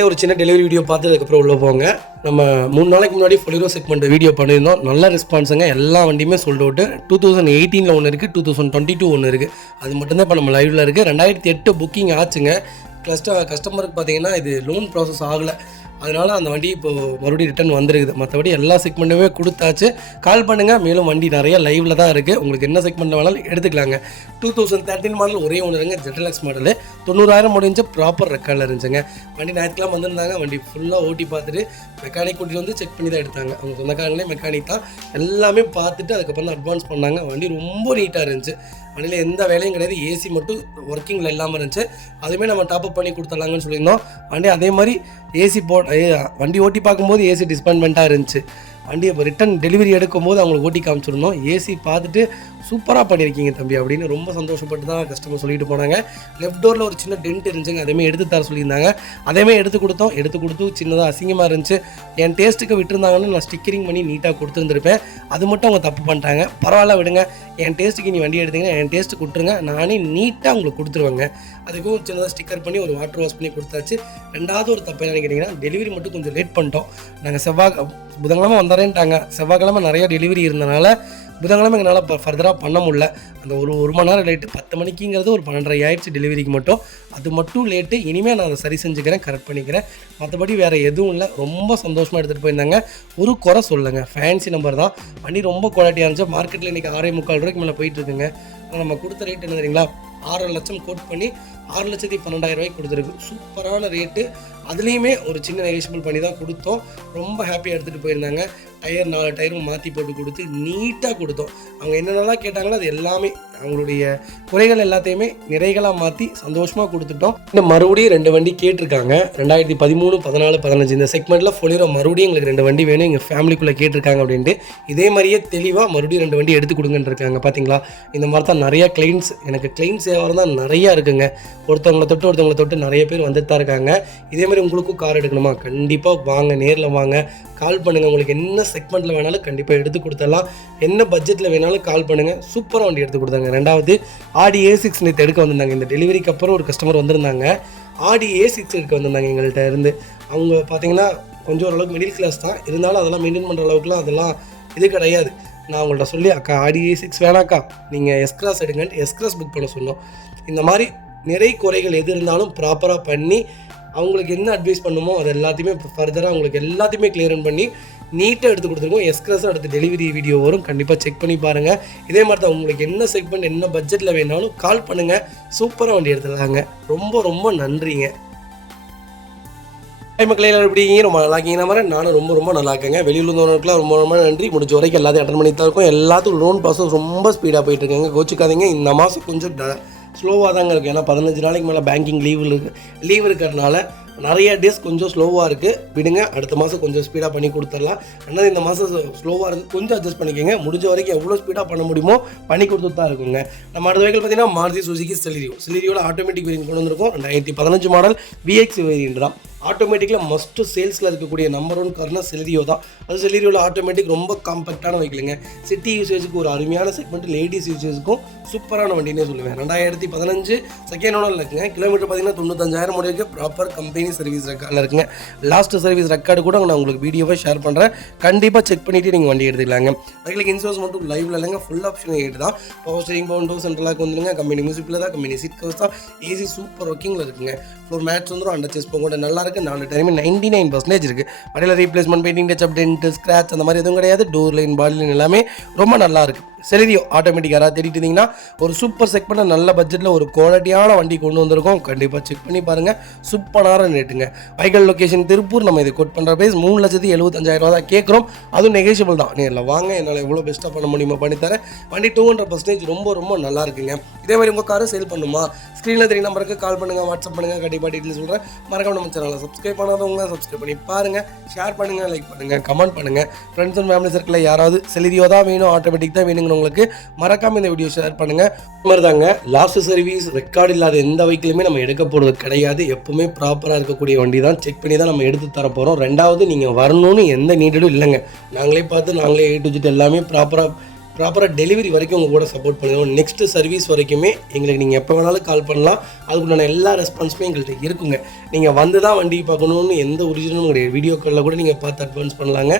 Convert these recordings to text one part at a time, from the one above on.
மக்களே ஒரு சின்ன டெலிவரி வீடியோ பார்த்ததுக்கப்புறம் உள்ளே போங்க. நம்ம 3 நாளைக்கு முன்னாடி ஃபொலிரோ செக்மெண்ட் வீடியோ பண்ணியிருந்தோம். நல்ல ரெஸ்பான்ஸுங்க. எல்லா வண்டியுமே சோல்ட் அவுட்டு. 2018 ஒன்று இருக்குது, 2022 ஒன்று இருக்குது. அது மட்டும்தான் இப்போ நம்ம லைவில் இருக்குது. 2008 புக்கிங் ஆச்சுங்க. கஸ்டமருக்கு பார்த்தீங்கன்னா இது லோன் ப்ராசஸ் ஆகலை, அதனால் அந்த வண்டி இப்போது மறுபடியும் ரிட்டன் வந்துருக்குது. மற்றபடி எல்லா செக்மெண்ட்டுமே கொடுத்தாச்சு. கால் பண்ணுங்கள். மேலும் வண்டி நிறைய லைவில் தான் இருக்குது. உங்களுக்கு என்ன செக்மெண்ட்டில் வேணாலும் எடுத்துக்கலாங்க. 2013 மாடல் ஒரே ஒன்று இருங்க, ஜெட்டலக்ஸ் மாடலு. 90,000 முடிஞ்சு ப்ராப்பர் ரெக்கார்டில் இருந்துச்சுங்க. வண்டி ஞாயிற்றுக்கிழமை வந்திருந்தாங்க. வண்டி ஃபுல்லாக ஓட்டி பார்த்துட்டு மெக்கானிக் கூட்டிகிட்டு வந்து செக் பண்ணி தான் எடுத்தாங்க. அவங்க சொந்தக்காரங்களே மெக்கானிக் தான். எல்லாமே பார்த்துட்டு அதுக்கப்புறம் தான் அட்வான்ஸ் பண்ணாங்க. வண்டி ரொம்ப நீட்டாக இருந்துச்சு. வண்டியில் எந்த வேலையும் கிடையாது. ஏசி மட்டும் ஒர்க்கிங்கில் இல்லாமல் இருந்துச்சு. அதுவுமே நம்ம டாப்அப் பண்ணி கொடுத்துடலாங்கன்னு சொல்லியிருந்தோம். வண்டி அதே மாதிரி ஏசி வண்டி ஓட்டி பார்க்கும்போது ஏசி டிஸ்பேண்ட்மெண்ட்டாக இருந்துச்சு. வண்டி இப்போ ரிட்டன் டெலிவரி எடுக்கும்போது அவங்களுக்கு ஓட்டி காமிச்சிருந்தோம். ஏசி பார்த்துட்டு சூப்பராக பண்ணியிருக்கீங்க தம்பி அப்படின்னு ரொம்ப சந்தோஷப்பட்டு தான் கஸ்டமர் சொல்லிட்டு போனாங்க. லெஃப்ட் டோரில் ஒரு சின்ன டென்ட் இருந்துச்சுங்க, அதேமாதிரி எடுத்து தர சொல்லியிருந்தாங்க. அதேமாதிரி எடுத்து கொடுத்து சின்னதாக அசிங்கமாக இருந்துச்சு. என் டேஸ்ட்டுக்கு விட்டுருந்தாங்கன்னு நான் ஸ்டிக்கரிங் பண்ணி நீட்டாக கொடுத்துருந்துருப்பேன். அது மட்டும் அவங்க தப்பு பண்ணிட்டாங்க. பரவாயில்ல விடுங்க, என் டேஸ்ட்டுக்கு நீ வண்டி எடுத்தீங்கன்னா என் டேஸ்ட்டு கொடுத்துருங்க, நானே நீட்டாக உங்களுக்கு கொடுத்துருவேங்க. அதுக்கும் சின்னதாக ஸ்டிக்கர் பண்ணி ஒரு வாட்டர் வாஷ் பண்ணி கொடுத்தாச்சு. ரெண்டாவது ஒரு தப்பு என்ன நினைக்கிறீங்கன்னா, டெலிவரி மட்டும் கொஞ்சம் லேட் பண்ணிட்டோம். நாங்கள் புதன்கிழமை வந்தாரேன்ட்டாங்க. செவ்வாய்க்கிழமை நிறையா டெலிவரி இருந்தனால புதன்கிழமை எங்களால் ஃபர்தராக பண்ண முடியல. அந்த ஒரு மணி நேரம் லேட்டு. 10 மணிக்குங்கிறது ஒரு 12:30 ஆயிடுச்சு டெலிவரிக்கு மட்டும். அது மட்டும் லேட்டு. இனிமேல் நான் அதை சரி செஞ்சுக்கிறேன், கரெக்ட் பண்ணிக்கிறேன். மற்றபடி வேறு எதுவும் இல்லை. ரொம்ப சந்தோஷமாக எடுத்துகிட்டு போயிருந்தாங்க. ஒரு குறை சொல்லுங்க, ஃபேன்சி நம்பர் தான். வண்டி ரொம்ப குவாலிட்டியாக இருந்துச்சு. மார்க்கெட்டில் இன்றைக்கி 6,45,000 மேலே போயிட்டுருக்குங்க. நம்ம கொடுத்த ரேட் என்ன தெரியுங்களா? 6 லட்சம் கோட் பண்ணி 6,12,000 கொடுத்துருக்கு. சூப்பரான ரேட்டு. அதுலேயுமே ஒரு சின்ன நெகோஷியபிள் பண்ணி தான் கொடுத்தோம். ரொம்ப ஹாப்பியாக எடுத்துகிட்டு போயிருந்தாங்க. டயர் 4 டயரும் மாற்றி போட்டு கொடுத்து நீட்டாக கொடுத்தோம். அவங்க என்னென்னலாம் கேட்டாங்களோ அது எல்லாமே அவங்களுடைய குறைகள் எல்லாத்தையுமே நிறைகளாக மாற்றி சந்தோஷமாக கொடுத்துட்டோம். இந்த மறுபடியும் 2 வண்டி கேட்டிருக்காங்க. 2013, 14, 15 இந்த செக்மெண்ட்டில் ஃபொலிரோ மறுபடியும் எங்களுக்கு 2 வண்டி வேணும், எங்கள் ஃபேமிலிக்குள்ளே கேட்டிருக்காங்க அப்படின்ட்டு. இதே மாதிரியே தெளிவாக மறுபடியும் 2 வண்டி எடுத்து கொடுங்கன்னு இருக்காங்க. பார்த்தீங்களா, இந்த மாதிரி தான் நிறையா கிளைண்ட்ஸ், எனக்கு கிளைண்ட் சேவரம் தான் நிறையா இருக்குங்க. ஒருத்தவங்களை தொட்டு நிறைய பேர் வந்துட்டு தான் இருக்காங்க. இதே மாதிரி உங்களுக்கும் கார் எடுக்கணுமா? கண்டிப்பாக வாங்க, நேரில் வாங்க, கால் பண்ணுங்கள். உங்களுக்கு என்ன செக்மெண்ட்டில் வேணாலும் கண்டிப்பாக எடுத்து கொடுத்துடலாம். என்ன பட்ஜெட்டில் வேணாலும் கால் பண்ணுங்கள். சூப்பராக வண்டி எடுத்து கொடுத்தாங்க. ரெண்டாவது ஆடி A6 நேற்று எடுக்க வந்திருந்தாங்க. இந்த டெலிவரிக்கு அப்புறம் ஒரு கஸ்டமர் வந்திருந்தாங்க. ஆடி A6 எடுக்க வந்திருந்தாங்க எங்கள்கிட்ட இருந்து. அவங்க பார்த்தீங்கன்னா கொஞ்சம் ஓரளவுக்கு மிடில் கிளாஸ் தான், இருந்தாலும் அதெல்லாம் மெயின்டைன் பண்ணுற அளவுக்குலாம் அதெல்லாம் இது கிடையாது. நான் அவங்கள்ட்ட சொல்லி, அக்கா ஆடி A6 வேணாக்கா, நீங்கள் S-Cross எடுங்கன்ட்டு S-Cross புக் பண்ண சொன்னோம். இந்த மாதிரி நிறைய குறைகள் எது இருந்தாலும் ப்ராப்பராக பண்ணி அவங்களுக்கு என்ன அட்வைஸ் பண்ணுமோ அது எல்லாத்தையுமே ஃபர்தராக அவங்களுக்கு எல்லாத்தையுமே கிளியரன் பண்ணி நீட்டாக எடுத்து கொடுத்துருக்கோம். S-Cross அடுத்த டெலிவரி வீடியோ வரும், கண்டிப்பாக செக் பண்ணி பாருங்கள். இதே மாதிரி தான் உங்களுக்கு என்ன செக்மெண்ட் என்ன பட்ஜெட்டில் வேணாலும் கால் பண்ணுங்கள். சூப்பராக வண்டி எடுத்துடலாங்க. ரொம்ப ரொம்ப நன்றிங்க. மக்களே எப்படி ரொம்ப நல்லா இருக்கீங்க? மாதிரி நானும் ரொம்ப நல்லா இருக்கேங்க. வெளியில் இருந்தவங்களுக்குலாம் ரொம்ப நன்றி. முடிஞ்ச வரைக்கும் எல்லாத்தையும் அட்டன் பண்ணி தான் இருக்கும். எல்லாத்துக்கும் லோன் ப்ராசஸ் ரொம்ப ஸ்பீடாக போயிட்டு இருக்காங்க. கோச்சிக்காதீங்க. இந்த மாதம் கொஞ்சம் ஸ்லோவாக தாங்க இருக்குது. ஏன்னா 15 நாளைக்கு மேலே பேங்கிங் லீவ் இருக்கிறதுனால நிறைய டேஸ் கொஞ்சம் ஸ்லோவாக இருக்குது. விடுங்க, அடுத்த மாதம் கொஞ்சம் ஸ்பீடாக பண்ணி கொடுத்துடலாம். ஆனால் இந்த மாதம் ஸ்லோவாக இருக்குது, கொஞ்சம் அட்ஜஸ்ட் பண்ணிக்கோங்க. முடிஞ்ச வரைக்கும் எவ்வளோ ஸ்பீடாக பண்ண முடியுமோ பண்ணி கொடுத்துட்டு தான் இருக்குங்க. நம்ம அடுத்த வெஹிக்கிள் பார்த்தீங்கன்னா மாருதி சுசுகி செலிரியோட ஆட்டோமேட்டிக் வேரியன்ட் கொண்டு வந்திருக்கோம். 2015 மாடல் VX வேரியன்ட் தான். ஆட்டோமேட்டிக்கில் மஸ்ட்டு சேல்ஸில் இருக்கக்கூடிய நம்பர் 1 கார்னா செலிரியோ தான். அது செலிரியோட ஆட்டோமேட்டிக் ரொம்ப காம்பேக்டான வெஹிக்கிளுங்க. சிட்டி யூசேஜுக்கு ஒரு அருமையான செக்மெண்ட், லேடிஸ் யூசேஜுக்கும் சூப்பரான வண்டினே சொல்லுவேன். 2015 செகண்ட் ஓனரில் இருக்குங்க. கிலோமீட்டர் பார்த்தீங்கன்னா 95,000 முடிவுக்கு ப்ராப்பர் கம்பெனி சர்வீஸ் ரெக்கார்டில் இருக்குங்க. லாஸ்ட் சர்வீஸ் ரெக்கார்டு கூட நான் உங்களுக்கு வீடியோவை ஷேர் பண்ணுறேன். கண்டிப்பாக செக் பண்ணிவிட்டு நீங்கள் வண்டி எடுத்துக்கலாங்க. அதுக்கு இன்சூரன்ஸ் மட்டும் லைவில் இல்லைங்க, ஃபுல் ஆப்ஷன் ஏட்டு தான். பவர் ஸ்டீரிங், பவுண்டோ, சென்ட்ரலாக வந்துடுங்க. கம்பெனி மியூசிக்கில் தான், கம்பெனி சீட் கவர்ஸ் தான். ஏசி சூப்பர் ஒர்க்கிங்கில் இருக்குங்க. ஃப்ளோர் மேட்ச் வந்துடும். அண்டர் செஸ் போக கூட நல்லா இருக்குது. 4 டைமே 99% இருக்குது. வண்டியில் replacement, painting, touch up, dent, scratch அந்த மாதிரி எதுவும் கிடையாது. டோர் லைன், பாடி லைன் எல்லாமே ரொம்ப நல்லா இருக்குது. செலிரியோ ஆட்டோமேட்டிக் யாராவது தேடிட்டு இருந்தீங்கன்னா ஒரு சூப்பர் செக்மெண்ட், நல்ல பட்ஜெட்டில் ஒரு குவாலிட்டியான வண்டி கொண்டு வந்திருக்கோம். கண்டிப்பாக செக் பண்ணி பாருங்கள். சூப்பரான ரேட்டுங்க. வைக்கல் லொக்கேஷன் திருப்பூர். நம்ம இது கோட் பண்ணுற ப்ரைஸ் 3,75,000 தான் கேட்குறோம். அதுவும் நெகோஷியபிள் தான். நேரில் வாங்க, என்னால் எவ்வளோ பெஸ்ட்டாக பண்ண முடியுமோ பண்ணித்தரேன். வண்டி 200% ரொம்ப நல்லா இருக்குங்க. இதே மாதிரி உங்கள் காரை சேல் பண்ணுமா? ஸ்க்ரீனில் 3 நம்பருக்கு கால் பண்ணுங்கள், வாட்ஸ்அப் பண்ணுங்கள். கண்டிப்பாக டீட்டெயில் சொல்கிறேன். மறக்காம நம்ம சேனலை சப்ஸ்கிரைப் பண்ணாதவங்க சப்ஸ்கிரைப் பண்ணி பாருங்கள். ஷேர் பண்ணுங்கள், லைக் பண்ணுங்கள், கமெண்ட் பண்ணுங்கள். ஃப்ரெண்ட்ஸ் அண்ட் ஃபேமிலி சர்க்கிளில் யாராவது செலிரியோ தான் வேணும், ஆட்டோமேட்டிக் தான் வேணுங்கிறவங்களுக்கு மறக்காமல் இந்த வீடியோ ஷேர் பண்ணுங்கள். மாதிரி தாங்க, லாஸ்ட் சர்வீஸ் ரெக்கார்டு இல்லாத எந்த வெஹிக்கிளுமே நம்ம எடுக்க போகிறது கிடையாது. எப்பவுமே ப்ராப்பராக இருக்கக்கூடிய வண்டி தான். செக் பண்ணி தான் நம்ம எடுத்து தர போகிறோம். ரெண்டாவது, நீங்கள் வரணும்னு எந்த நீடடும் இல்லைங்க. நாங்களே பார்த்து நாங்களே A to Z எல்லாமே ப்ராப்பராக ப்ராப்பராக டெலிவரி வரைக்கும் உங்கள் கூட சப்போர்ட் பண்ணிடுவோம். நெக்ஸ்ட்டு சர்வீஸ் வரைக்குமே எங்களுக்கு நீங்கள் எப்போ வேணாலும் கால் பண்ணலாம். அதுக்குண்டான எல்லா ரெஸ்பான்ஸுமே எங்கள்கிட்ட இருக்குங்க. நீங்கள் வந்து தான் வண்டி பார்க்கணுன்னு எந்த ஒரிஜினலும் கிடையாது. வீடியோ காலில் கூட நீங்கள் பார்த்து அட்வான்ஸ் பண்ணலாங்க.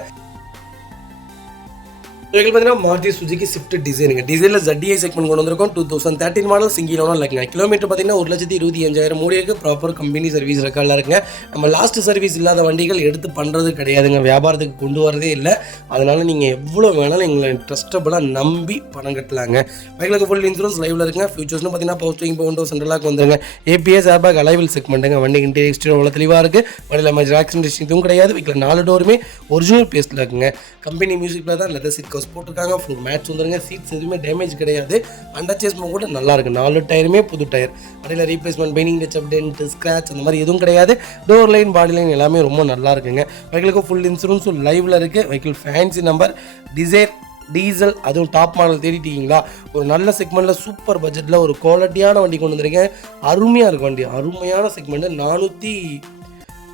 பார்த்தீங்கன்னா மாருதி சுஜுகி ஸ்விஃப்ட் டிசைனுங்க. டிசைனில் ZDI செக்மெண்ட் கொண்டு வந்திருக்கோம். 2013 மாடல் சிங்கிள் ஓனர் இருக்குங்க. கிலோமீட்டர் பார்த்தீங்கன்னா 1,25,500 ஓடி இருக்குது. ப்ராப்பர் கம்பெனி சர்வீஸ் ரெக்கார்டில் இருக்குங்க. நம்ம லாஸ்ட் சர்வீஸ் இல்லாத வண்டிகள் எடுத்து பண்ணுறது கிடையாதுங்க. வியாபாரத்துக்கு கொண்டு வரதே இல்லை. அதனால் நீங்கள் எவ்வளோ வேணாலும் எங்களை ட்ரஸ்டபுளாக நம்பி பணம் கட்டலாங்க. பைக்கில் ஃபுல் இன்சூரன்ஸ் லைவில் இருக்குங்க. ஃபியூச்சர்ஸ்னு பார்த்தீங்கன்னா பவர் ஸ்டீரிங், விண்டோ சென்ட்ரலாக வந்துருங்க. ABS ஏர்பேக் அலைவில் செக்மெண்ட்டுங்க. வண்டி இன்டீரியர் எக்ஸ்டீரியர் அவ்வளோ தெளிவாக இருக்குது. வண்டியில் மேஜர் ஆக்சிடென்ட் இதுவும் கிடையாது. வீட்டில் 4 டோருமே ஒரிஜினல் பேஸ்ட்டில் இருக்குங்க. கம்பெனி மியூசிக்கில் தான் லெதர் சீட் கவர்ஸ் போட்டிருக்காங்க. ஃபுல் மேட்ச் வந்துருங்க. சீட்ஸ் எதுவுமே டேமேஜ் கிடையாது. அண்டர்சேஸ்மெண்ட் கூட நல்லா இருக்குது. 4 டயருமே புது டயர். வண்டியில் replacement, painting touch up, dent, scratch அந்த மாதிரி எதுவும் கிடையாது. டோர் லைன், பாடி லைன் எல்லாமே ரொம்ப நல்லா இருக்குங்க. வெஹிக்கிளுக்கு ஃபுல் இன்சூரன்ஸும் லைவில் இருக்குது. Vehicle fancy number, Dzire diesel, அதுவும் டாப் மாடல் தேடிட்டீங்களா? ஒரு நல்ல செக்மெண்ட்டில் சூப்பர் பட்ஜெட்டில் ஒரு குவாலிட்டியான வண்டி கொண்டு வந்திருக்கேன். அருமையாக இருக்குது வண்டி. அருமையான செக்மெண்ட்டு.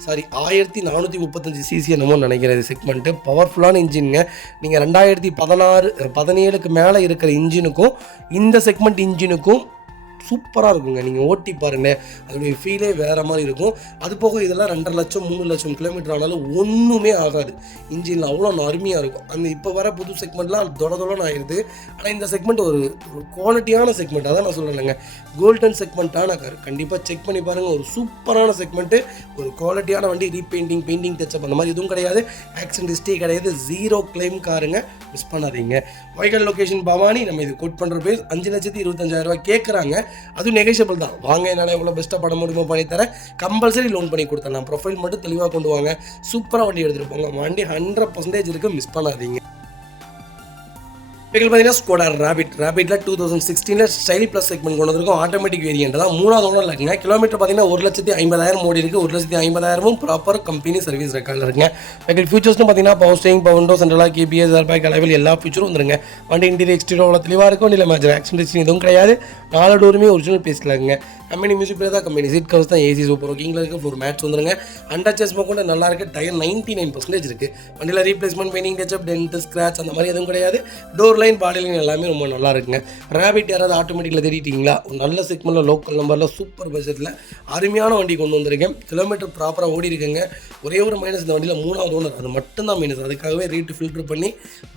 1435 சிசி என்னமோ நினைக்கிறேன் செக்மெண்ட்டு. பவர்ஃபுல்லான இன்ஜினுங்க. நீங்கள் 2016, 17க்கு மேலே இருக்கிற இன்ஜினுக்கும் இந்த செக்மெண்ட் இன்ஜினுக்கும் சூப்பராக இருக்குங்க. நீங்கள் ஓட்டி பாருங்கள், அதோடைய ஃபீலே வேறு மாதிரி இருக்கும். அது போக இதெல்லாம் 2.5 லட்சம் 3 லட்சம் கிலோமீட்டர் ஆனாலும் ஒன்றுமே ஆகாது. இன்ஜினில் அவ்வளோ அருமையாக இருக்கும். அந்த இப்போ வர புது செக்மெண்ட்லாம் தொட ஆயிடுது. ஆனால் இந்த செக்மெண்ட் ஒரு குவாலிட்டியான செக்மெண்ட். அதான் நான் சொல்லலைங்க, கோல்டன் செக்மெண்ட்டான கார். கண்டிப்பாக செக் பண்ணி பாருங்கள். ஒரு சூப்பரான செக்மெண்ட்டு, ஒரு குவாலிட்டியான வண்டி. ரீபெயிண்டிங், பெயிண்டிங் டச்சப் அந்த மாதிரி எதுவும் கிடையாது. ஆக்சிடென்ட் ஹிஸ்ட்ரி கிடையாது. 0 கிளைம் காருங்க. மிஸ் பண்ணாதீங்க. வைக்கல் லொக்கேஷன் பவானி. நம்ம இது கோட் பண்ணுற பேர் 5,25,000 கேட்குறாங்க. அதுவும் நெகோஷியபிள் தான். வாங்க, என்னால் எவ்வளோ பெஸ்ட்டாக பண்ண முடியுமோ பண்ணித்தரேன். கம்பல்சரி லோன் பண்ணி கொடுத்துடலாம். ப்ரொஃபைல் மட்டும் தெளிவாக கொண்டு வாங்க. சூப்பராக வண்டி எடுத்துகிட்டு போங்க. வண்டி 100% இருக்குது. மிஸ் பண்ணாதீங்க. வெஹிக்கிள் பார்த்தீங்கன்னா ஸ்கோடா ரேபிட்டில் 2016 ஸ்டைல் ப்ளஸ் செக்மெண்ட் கொண்டு வந்திருக்கும். ஆட்டோமேட்டிக் வேரியன்ட் தான். 3வது ஓனர் இருக்குங்க. கிலோமீட்டர் பார்த்தீங்கன்னா 1,50,000 ஓடி இருக்குது. 1,50,000 ப்ராப்பர் கம்பெனி சர்வீஸ் ரெக்கார்டில் இருக்குங்க. வெஹிக்கிள் ஃபீச்சர்ஸ்னு பார்த்தீங்கன்னா power steering, power window central lock, ABS airbag alloy wheel எல்லா ஃபீச்சரும் வந்துருங்க. வண்டி இன்டீரியர் எக்ஸ்டீரியர் அவ்வளோ தெளிவாக இருக்கும். இல்லை மேஜர் ஆக்சிடென்ட் எதுவும் கிடையாது. 4 டோருமே ஒரிஜினல் பேஸ்ட்டில் இருக்குங்க. கம்பெனி மியூசிக் பிளே தான். கம்பெனி சீட் கவர்ஸ் தான். AC சூப்பர் ஒர்க்கிங்கில் இருக்குது. ஃபுல் மேட்ச் வந்துருங்க. அண்டர்சேஸ்மெண்ட் கூட நல்லா இருக்குது. டயர் 99% இருக்குது. வண்டியில் replacement, painting touch up, dent, scratch அந்த மாதிரி எதுவும் கிடையாது. டோர் லைன், பாடி லைன் எல்லாமே ரொம்ப நல்லா இருக்குங்க. ரேபிட் யாராவது ஆட்டோமேட்டிக்கில் தேடிட்டீங்களா? ஒரு நல்ல செக்மெண்ட்டில் லோக்கல் நம்பரில் சூப்பர் பட்ஜெட்டில் அருமையான வண்டி கொண்டு வந்திருக்கேன். கிலோமீட்டர் ப்ராப்பராக ஓடி இருக்குங்க. ஒரே ஒரு மைனஸ், இந்த வண்டியில் 3வது ஓனர். அது மட்டும்தான் மைனஸ். அதுக்காகவே ரேட்டு ஃபில்டர் பண்ணி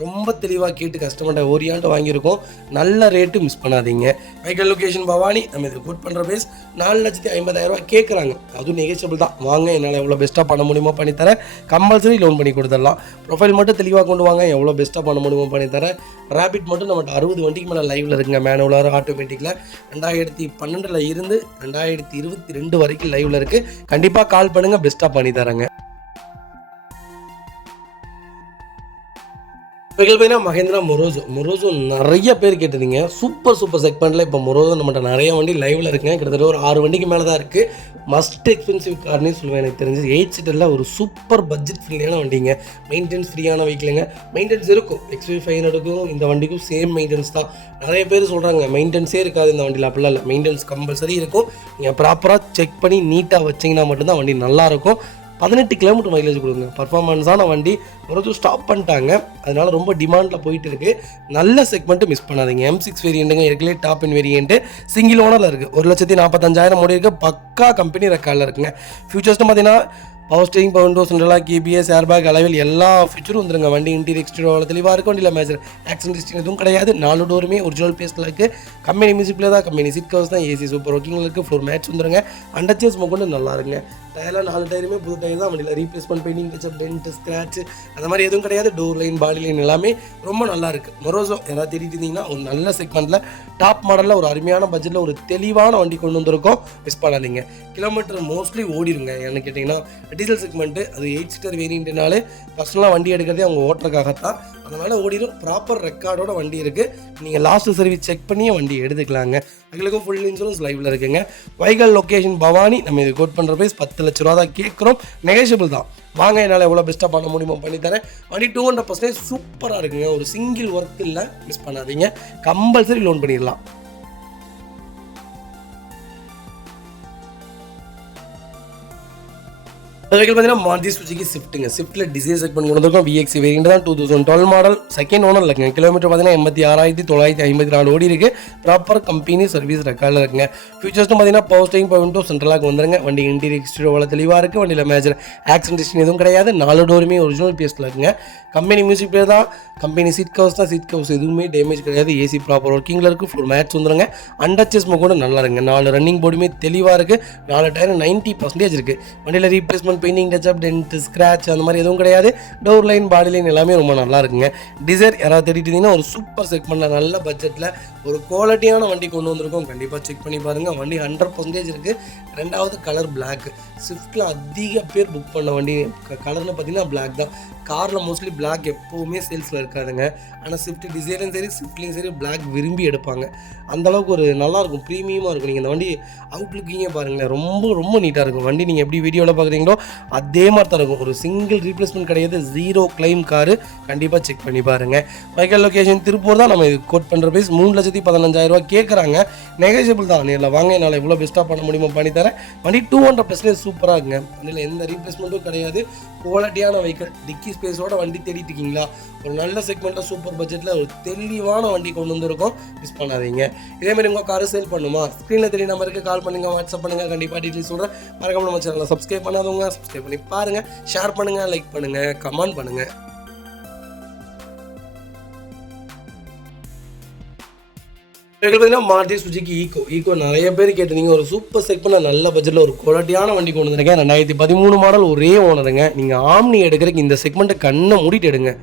ரொம்ப தெளிவாக கேட்டு கஸ்டமர்கிட்ட ஓரியான்ட்டு வாங்கியிருக்கோம். நல்ல ரேட்டு, மிஸ் பண்ணாதீங்க. Vehicle location Bhavani. நம்ம இது கோட் பண்ணுற பேஸ் 4,50,000 கேட்குறாங்க. அதுவும் நெகோஷியபிள் தான். வாங்க, என்னால் எவ்வளோ பெஸ்ட்டாக பண்ண முடியுமோ பண்ணித்தரேன். கம்பல்சரி லோன் பண்ணி கொடுத்துடலாம். ப்ரொஃபைல் மட்டும் தெளிவாக கொண்டு வாங்க. எவ்வளோ பெஸ்ட்டாக பண்ண முடியுமோ பண்ணித்தரேன். ரேபிட் மட்டும் நம்மகிட்ட 60 வண்டிக்கு மேலே லைவில் இருக்குங்க. மேனுவலாக, ஆட்டோமேட்டிக்கில் 2012 இருந்து 2022 வரைக்கும் லைவில் இருக்குது. கண்டிப்பாக கால் பண்ணுங்கள். பெஸ்ட்டாக பண்ணி தரேங்க. வெஹிக்கிள் பார்த்தீங்கன்னா மஹேந்திரா மொரோசோ நிறைய பேர் கேட்டிருந்தீங்க. சூப்பர் செக்மெண்ட்டில் இப்போ மொரோசோ நம்மகிட்ட நிறைய வண்டி லைவில் இருக்குங்க. கிட்டத்தட்ட ஒரு 6 வண்டிக்கு மேலே தான் இருக்குது. மஸ்ட் எக்ஸ்பென்சிவ் கார்னே சொல்லுவேன். எனக்கு தெரிஞ்சு 8 சீட்டரில் ஒரு சூப்பர் பட்ஜெட் ஃப்ரீயான வண்டிங்க. மெயின்டெனன்ஸ் ஃப்ரீயான வெஹிக்கிளுங்க. மெயின்டெனன்ஸ் இருக்கும். XV500க்கும் இந்த வண்டிக்கும் சேம் மெயின்டெனன்ஸ் தான். நிறைய பேர் சொல்கிறாங்க மெயின்டெனன்ஸே இருக்காது இந்த வண்டியில். அப்படிலாம் இல்லை, மெயின்டெனன்ஸ் கம்பல்சரி இருக்கும். நீங்கள் ப்ராப்பராக செக் பண்ணி நீட்டாக வச்சிங்கன்னா மட்டும்தான் வண்டி நல்லாயிருக்கும். 18 கிலோமீட்டர் மைலேஜ் கொடுங்க. பர்ஃபார்மன்ஸான வண்டி. ஒரு ஸ்டாப் பண்ணிட்டாங்க. அதனால் ரொம்ப டிமாண்டில் போயிட்டு இருக்குது. நல்ல செக்மெண்ட்டு, மிஸ் பண்ணாதீங்க. M6 வேரியண்ட்டுங்க. ஏற்கனவே டாப் இன் வேரியண்ட்டு. சிங்கிள் ஓனரில் இருக்குது. 1,45,000 ஓடி இருக்குது. பக்கா கம்பெனி ரெக்கார்டில் இருக்குங்க. ஃபியூச்சர்ஸ்னு பார்த்தீங்கன்னா power steering, power window central lock, ABS airbag alloy wheel எல்லா ஃபீச்சரும் வந்துருங்க. வண்டி இன்டீரியர் எக்ஸ்டீரியர் அவ்வளோ தெளிவாக இருக்கும். வண்டியில் மேஜர் ஆக்சிடென்ட் ஹிஸ்ட்ரி எதுவும் கிடையாது. 4 டோருமே ஒரிஜினல் பேஸ்ட்டில் இருக்குது. கம்பெனி மியூசிக் பிளே தான். கம்பெனி சீட் கவர்ஸ் தான். AC சூப்பர் ஒர்க்கிங்கில் இருக்குது. ஃபுல் மேட்ச் வந்துருங்க. அண்டர்சேஸ்மெண்ட் கூட நல்லா இருக்குங்க. டயர்லாம் 4 டயருமே புது டயர் தான். வண்டியில் replacement, painting touch up, dent, scratch அந்த மாதிரி எதுவும் கிடையாது. டோர் லைன், பாடி லைன் எல்லாமே ரொம்ப நல்லா இருக்குது. மொரோசோ யாராவது தேடிட்டு இருந்தீங்கன்னா ஒரு நல்ல செக்மெண்ட்டில் டாப் மாடலில் ஒரு அருமையான பட்ஜெட்டில் ஒரு தெளிவான வண்டி கொண்டு வந்திருக்கோம். மிஸ் பண்ணாதீங்க. கிலோமீட்டர் மோஸ்ட்லி ஓடிடுங்க. என்ன கேட்டிங்கன்னா டீசல் செக்மெண்ட்டு, அது 8 சீட்டர் வேரியண்ட்னாலே பர்சனலாக வண்டி எடுக்கிறதே அவங்க ஓட்டுறதுக்காகத்தான். அதனால் ஓடிடும். ப்ராப்பர் ரெக்கார்டோட வண்டி இருக்குது. நீங்கள் லாஸ்ட் சர்வீஸ் செக் பண்ணியே வண்டி எடுத்துக்கலாங்க. எங்களுக்கும் ஃபுல் இன்சூரன்ஸ் லைவில் இருக்குங்க. வைக்கல் லொக்கேஷன் பவானி. நம்ம இது கோட் பண்ணுற ப்ரைஸ் 10 லட்ச ரூபா தான் கேட்குறோம். நெகோஷியபிள் தான். வாங்க, என்னால் எவ்வளோ பெஸ்ட்டாக பண்ண முடியுமோ பண்ணித்தரேன். வண்டி 200% சூப்பராக இருக்குங்க. ஒரு சிங்கிள் ஒர்க் இல்லை, மிஸ் பண்ணாதீங்க. கம்பல்சரி லோன் பண்ணிடலாம். வெஹிக்கிள் பார்த்தீங்கன்னா மாருதி சுசுகி ஸ்விஃப்ட்டுங்க. ஸ்விஃப்ட்டில் டிசைர் செக்மெண்ட் கொண்டு வந்திருக்கோம். VXC வேரியண்ட் தான் 2012 மாடல். செகண்ட் ஓனர் இருக்குங்க. கிலோமீட்டர் பார்த்தீங்கன்னா 86,954 ஓடி இருக்குது. ப்ராப்பர் கம்பெனி சர்வீஸ் ரெக்கார்டில் இருக்குங்க. ஃபியூச்சர்ஸ்னு பார்த்தீங்கன்னா power steering, power window, central lock வந்துருங்க. வண்டி இன்டீரியர் எக்ஸ்டீரியர் தெளிவாக இருக்குது. வண்டியில் மேஜர் ஆக்சிடென்ட் ஹிஸ்டரி எதுவும் கிடையாது. 4 டோருமே ஒரிஜினல் பேஸில் இருக்குங்க. கம்பெனி மியூசிக் பிளேயர் தான். கம்பெனி சீட் கவர்ஸ் தான். சீட் கவர்ஸ் எதுவுமே டேமேஜ் கிடையாது. ஏசி ப்ராப்பர் ஒர்க்கிங்கில் இருக்குது. ஃபுல் மேட்ச் வந்துருங்க. அண்டர்ச்சஸ்மோ கூட நல்லா இருக்குங்க. 4 ரன்னிங் போர்டுமே தெளிவாக இருக்குது. 4 டயர் 90% இருக்குது. வண்டியில் replacement, painting, touch up, dent, scratch அந்த மாதிரி எதுவும் கிடையாது. டோர் லைன், பாடி லைன் எல்லாமே ரொம்ப நல்லா இருக்குங்க. டிசைர் யாராவது தேடிட்டு இருந்தீங்கன்னா ஒரு சூப்பர் செக்மெண்ட்டில் நல்ல பட்ஜெட்டில் ஒரு குவாலிட்டியான வண்டி கொண்டு வந்திருக்கோம். கண்டிப்பாக செக் பண்ணி பாருங்கள். வண்டி 100% இருக்குது. ரெண்டாவது கலர் பிளாக். ஸ்விஃப்ட்டில் அதிக பேர் புக் பண்ண வண்டி கலரில் பார்த்தீங்கன்னா பிளாக் தான். காரில் மோஸ்ட்லி பிளாக் எப்போவுமே சேல்ஸில் இருக்காதுங்க. ஆனால் ஸ்விஃப்ட் டிசைர்லையும் சரி, ஸ்விஃப்ட்லேயும் சரி பிளாக் விரும்பி எடுப்பாங்க. அந்தளவுக்கு ஒரு நல்லாயிருக்கும், ப்ரீமியமாக இருக்கும். நீங்கள் இந்த வண்டி அவுட்லுக்கிங்கே பாருங்களேன், ரொம்ப ரொம்ப நீட்டாக இருக்கும். வண்டி நீங்கள் எப்படி வீடியோவில் பார்க்குறீங்களோ அதே மாதிரி தான் இருக்கும். ஒரு சிங்கிள் ரீப்ளேஸ்மெண்ட் கிடையாது. 0 கிளைம் காரு. கண்டிப்பாக செக் பண்ணி பாருங்கள். வெஹிக்கிள் லொக்கேஷன் திருப்பூர் தான். நம்ம இது கோட் பண்ணுற ப்ரைஸ் 3,15,000 கேட்குறாங்க. நெகோஷியபிள் தான். நேரில் வாங்க, என்னால் எவ்வளோ பெஸ்ட்டாக பண்ண முடியுமோ பண்ணித்தரேன். வண்டி 200% சூப்பராக இருக்குங்க. வண்டியில் எந்த ரீப்ளேஸ்மெண்ட்டும் கிடையாது. குவாலிட்டியான வெஹிக்கிள். டிக்கி ஸ்பேஸோட வண்டி தேடிட்டு இருக்கீங்களா? ஒரு நல்ல செக்மெண்ட்டில் சூப்பர் பட்ஜெட்டில் ஒரு தெளிவான வண்டி கொண்டு வந்திருக்கோம். மிஸ் பண்ணாதீங்க. இதேமாதிரி உங்கள் காரை சேல் பண்ணுமா? ஸ்க்ரீனில் தெரிய நம்பருக்கு கால் பண்ணுங்கள், வாட்ஸ்அப் பண்ணுங்கள். கண்டிப்பாக டீட்டெயில்ஸ் சொல்கிறேன். மறக்காம நம்ம சேனலை சப்ஸ்கிரைப் பண்ணாதவங்க சப்ஸ்கிரைப் பண்ணி பாருங்கள். ஷேர் பண்ணுங்கள், லைக் பண்ணுங்கள், கமெண்ட் பண்ணுங்கள். பார்த்தீங்கன்னா மாருதி சுசுகி ஈக்கோ நிறைய பேர் கேட்டிருந்தீங்க. ஒரு சூப்பர் செக்மெண்ட் நல்ல பட்ஜெட்டில் ஒரு குவாலிட்டியான வண்டி கொண்டு வந்திருக்கேன். 2013 மாடல், ஒரே ஓனருங்க. நீங்கள் ஆம்னி எடுக்கிறதுக்கு இந்த செக்மெண்ட்டை கண்ணை மூடிட்டு எடுங்க.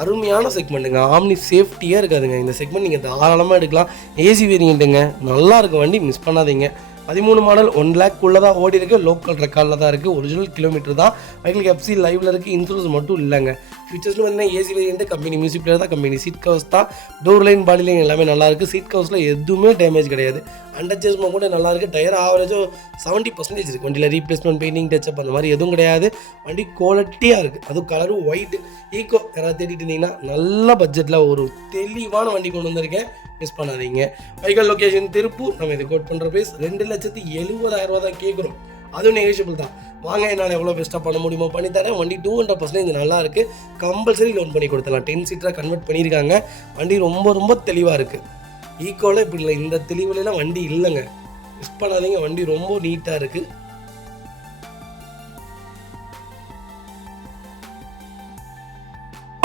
அருமையான செக்மெண்ட்டுங்க. ஆம்னி சேஃப்டியாக இருக்காதுங்க. இந்த செக்மெண்ட் நீங்கள் தாராளமாக எடுக்கலாம். ஏசி வேரியண்ட்டுங்க, நல்லா இருக்கும் வண்டி, மிஸ் பண்ணாதீங்க. 13 மாடல் 1 லேக்குள்ளே தான் ஓடி இருக்குது. லோக்கல் ரெக்கார்டில் தான் இருக்குது. ஒரிஜினல் கிலோமீட்டர் தான். வெஹிக்கிளுக்கு FC லைவில் இருக்குது. இன்சூரன்ஸ் மட்டும் இல்லைங்க. ஃபீச்சர்ஸ்னு வந்து AC variant, company music player தான். கம்பெனி சீட் கவர்ஸ் தான். டோர் லைன், பாடி லைன் எல்லாமே நல்லாயிருக்கு. சீட் கவர்ஸில் எதுவுமே டேமேஜ் கிடையாது. அண்டர்ச்சஸ்மோ கூட நல்லாயிருக்கு. டயர் ஆவரேஜும் 70% இருக்குது. வண்டியில் ரீப்ளேஸ்மெண்ட், பெயிண்டிங், டச்சப் அந்த மாதிரி எதுவும் கிடையாது. வண்டி குவாலிட்டியாக இருக்குது. அதுவும் கலரும் ஒயிட். ஈக்கோ யாராவது தேடிட்டு இருந்தீங்கன்னா நல்ல பட்ஜெட்டில் ஒரு தெளிவான வண்டி கொண்டு வந்திருக்கேன். மிஸ் பண்ணாதீங்க. Vehicle location Tiruppur. நம்ம இது கோட் பண்ணுற ப்ரைஸ் 2,70,000 தான் கேட்குறோம். அதுவும் நெகோஷியபிள் தான். வாங்க, என்னால் எவ்வளோ பெஸ்ட்டாக பண்ண முடியுமோ பண்ணித்தரேன். வண்டி 200% நல்லா இருக்குது. கம்பல்சரி லோன் பண்ணி கொடுத்துடலாம். 10 சீட்டராக கன்வெர்ட் பண்ணியிருக்காங்க. வண்டி ரொம்ப ரொம்ப தெளிவாக இருக்குது. ஈக்கோவில் இப்படி இல்லை, இந்த தெளிவுலாம் வண்டி இல்லைங்க. மிஸ் பண்ணாதீங்க. வண்டி ரொம்ப நீட்டாக இருக்குது.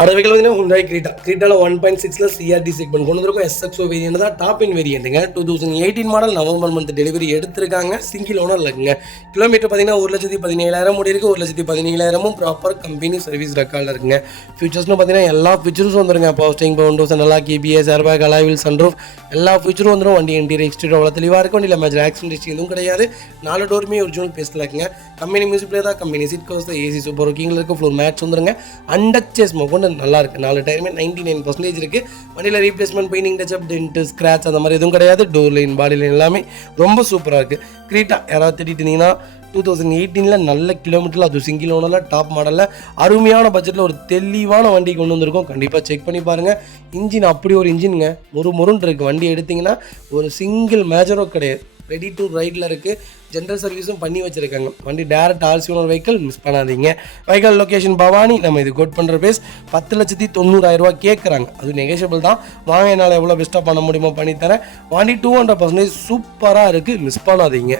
அடுத்த வெஹிக்கிள் பார்த்தீங்கன்னா ஹுண்டாய் கிரீட்டாவில் 1.6ல CRT செக்மெண்ட் கொண்டு வந்திருக்கோம். SXO வேரியண்ட் தான். டாப் இன் வேரியண்ட்டுங்க. 2018 மாடல், நவம்பர் மந்த் டெலிவரி எடுத்திருக்காங்க. சிங்கிள் ஓனர் இருக்குங்க. கிலோமீட்டர் பார்த்தீங்கன்னா 1,17,000 ஓடி இருக்குது. 1,17,000 ப்ராப்பர் கம்பெனி சர்வீஸ் ரெக்கார்டில் இருக்குங்க. ஃபியூச்சர்ஸ்னு பார்த்தீங்கன்னா எல்லா ஃபீச்சர்ஸும் வந்துருங்க. Power steering, power window, central lock, ABS, airbag, alloy wheel, sunroof எல்லா ஃபீச்சரும் வந்துடும். வண்டி இன்டீரியர் எக்ஸ்டீரியர் அவ்வளோ தெளிவாக இருக்கும். வண்டியில் மேஜர் ஆக்சிடென்ட் ஹிஸ்டரி எதுவும் கிடையாது. 4 டோருமே ஒரிஜினல் பேஸில் இருக்குங்க. கம்பெனி மியூசிக் பிளேயர் தான். கம்பெனி சீட் கவர்ஸ் தான். ஏசி சூப்பர் ஒர்க்கிங்கில் இருக்குது. ஃபுல் மேட்ச் வந்துருங்க. அண்டர்ச்சஸ்மோ கொண்டு நல்லா இருக்குது. 4 டயருமே 99% இருக்குது. வண்டியில் replacement, painting, touch up, dent, scratch அந்த மாதிரி எதுவும் கிடையாது. டோர் லைன், பாடி லைன் எல்லாமே ரொம்ப சூப்பராக இருக்குது. கிரீட்டா யாராவது தேடிட்டு இருந்தீங்கன்னா 2018 நல்ல கிலோமீட்டரில், அது சிங்கிள் ஓனரில், டாப் மாடலில், அருமையான பட்ஜெட்டில் ஒரு தெளிவான வண்டி கொண்டு வந்திருக்கோம். கண்டிப்பாக செக் பண்ணி பாருங்கள். இன்ஜின் அப்படி ஒரு இன்ஜினுங்க, முருன்னு இருக்குது. வண்டி எடுத்திங்கன்னா ஒரு சிங்கிள் மேஜரோ கிடையாது. ரெடி டு ரைடில் இருக்குது. ஜென்ரல் சர்வீஸும் பண்ணி வச்சுருக்காங்க. வண்டி direct RC owner vehicle, miss பண்ணாதீங்க. Vehicle location Bhavani. நம்ம இது கோட் பண்ணுற ப்ரைஸ் 10,90,000 கேட்குறாங்க. அது நெகோஷியபிள் தான். வாங்க, என்னால் எவ்வளோ பெஸ்ட்டாக பண்ண முடியுமோ பண்ணித்தரேன். வண்டி 200% சூப்பராக இருக்குது. மிஸ் பண்ணாதீங்க.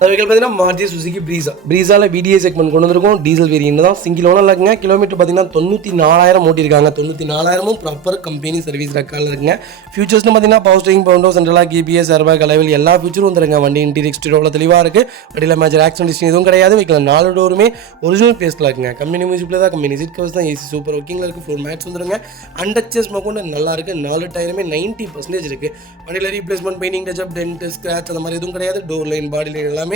வெஹிக்கிள் பார்த்தீங்கன்னா மாருதி சுசுகி ப்ரீஸாவில் VDI செக்மெண்ட் கொண்டு வந்திருக்கோம். டீசல் வேரியண்ட் தான். சிங்கிள் ஓனர் இருக்குங்க. கிலோமீட்டர் பார்த்தீங்கன்னா 94,000 ஓட்டியிருக்காங்க. 94,000 ப்ராப்பர் கம்பெனி சர்வீஸ் ரெக்கார்டில் இருக்குங்க. ஃபியூச்சர்ஸ்னு பார்த்தீங்கன்னா power steering, power window, central lock, ABS, airbag, alloy wheel எல்லா ஃபியூச்சரும் வந்துருங்க. வண்டி இன்டீரியர் எக்ஸ்டீரியர் தெளிவாக இருக்குது. வண்டியில் மேஜர் ஆக்சிடென்ட் ஹிஸ்டரி எதுவும் கிடையாது. வெஹிக்கிள் 4 டோருமே ஒரிஜினல் பேஸில் இருக்குங்க. கம்பெனி மியூசிக்கில் தான். கம்பெனி சீட் கவர்ஸ் தான். ஏசி சூப்பர் ஒர்க்கிங்கில் இருக்குது. ஃபுல் மேட்ச் வந்துருங்க. அண்டர்ச்சஸ்மோ கொண்டு நல்லா இருக்குது. 4 டயருமே 90% இருக்குது. வண்டியில் replacement, painting, touch up, dent, scratch அந்த மாதிரி எதுவும் கிடையாது. டோர் லைன், பாடி லைன் எல்லாமே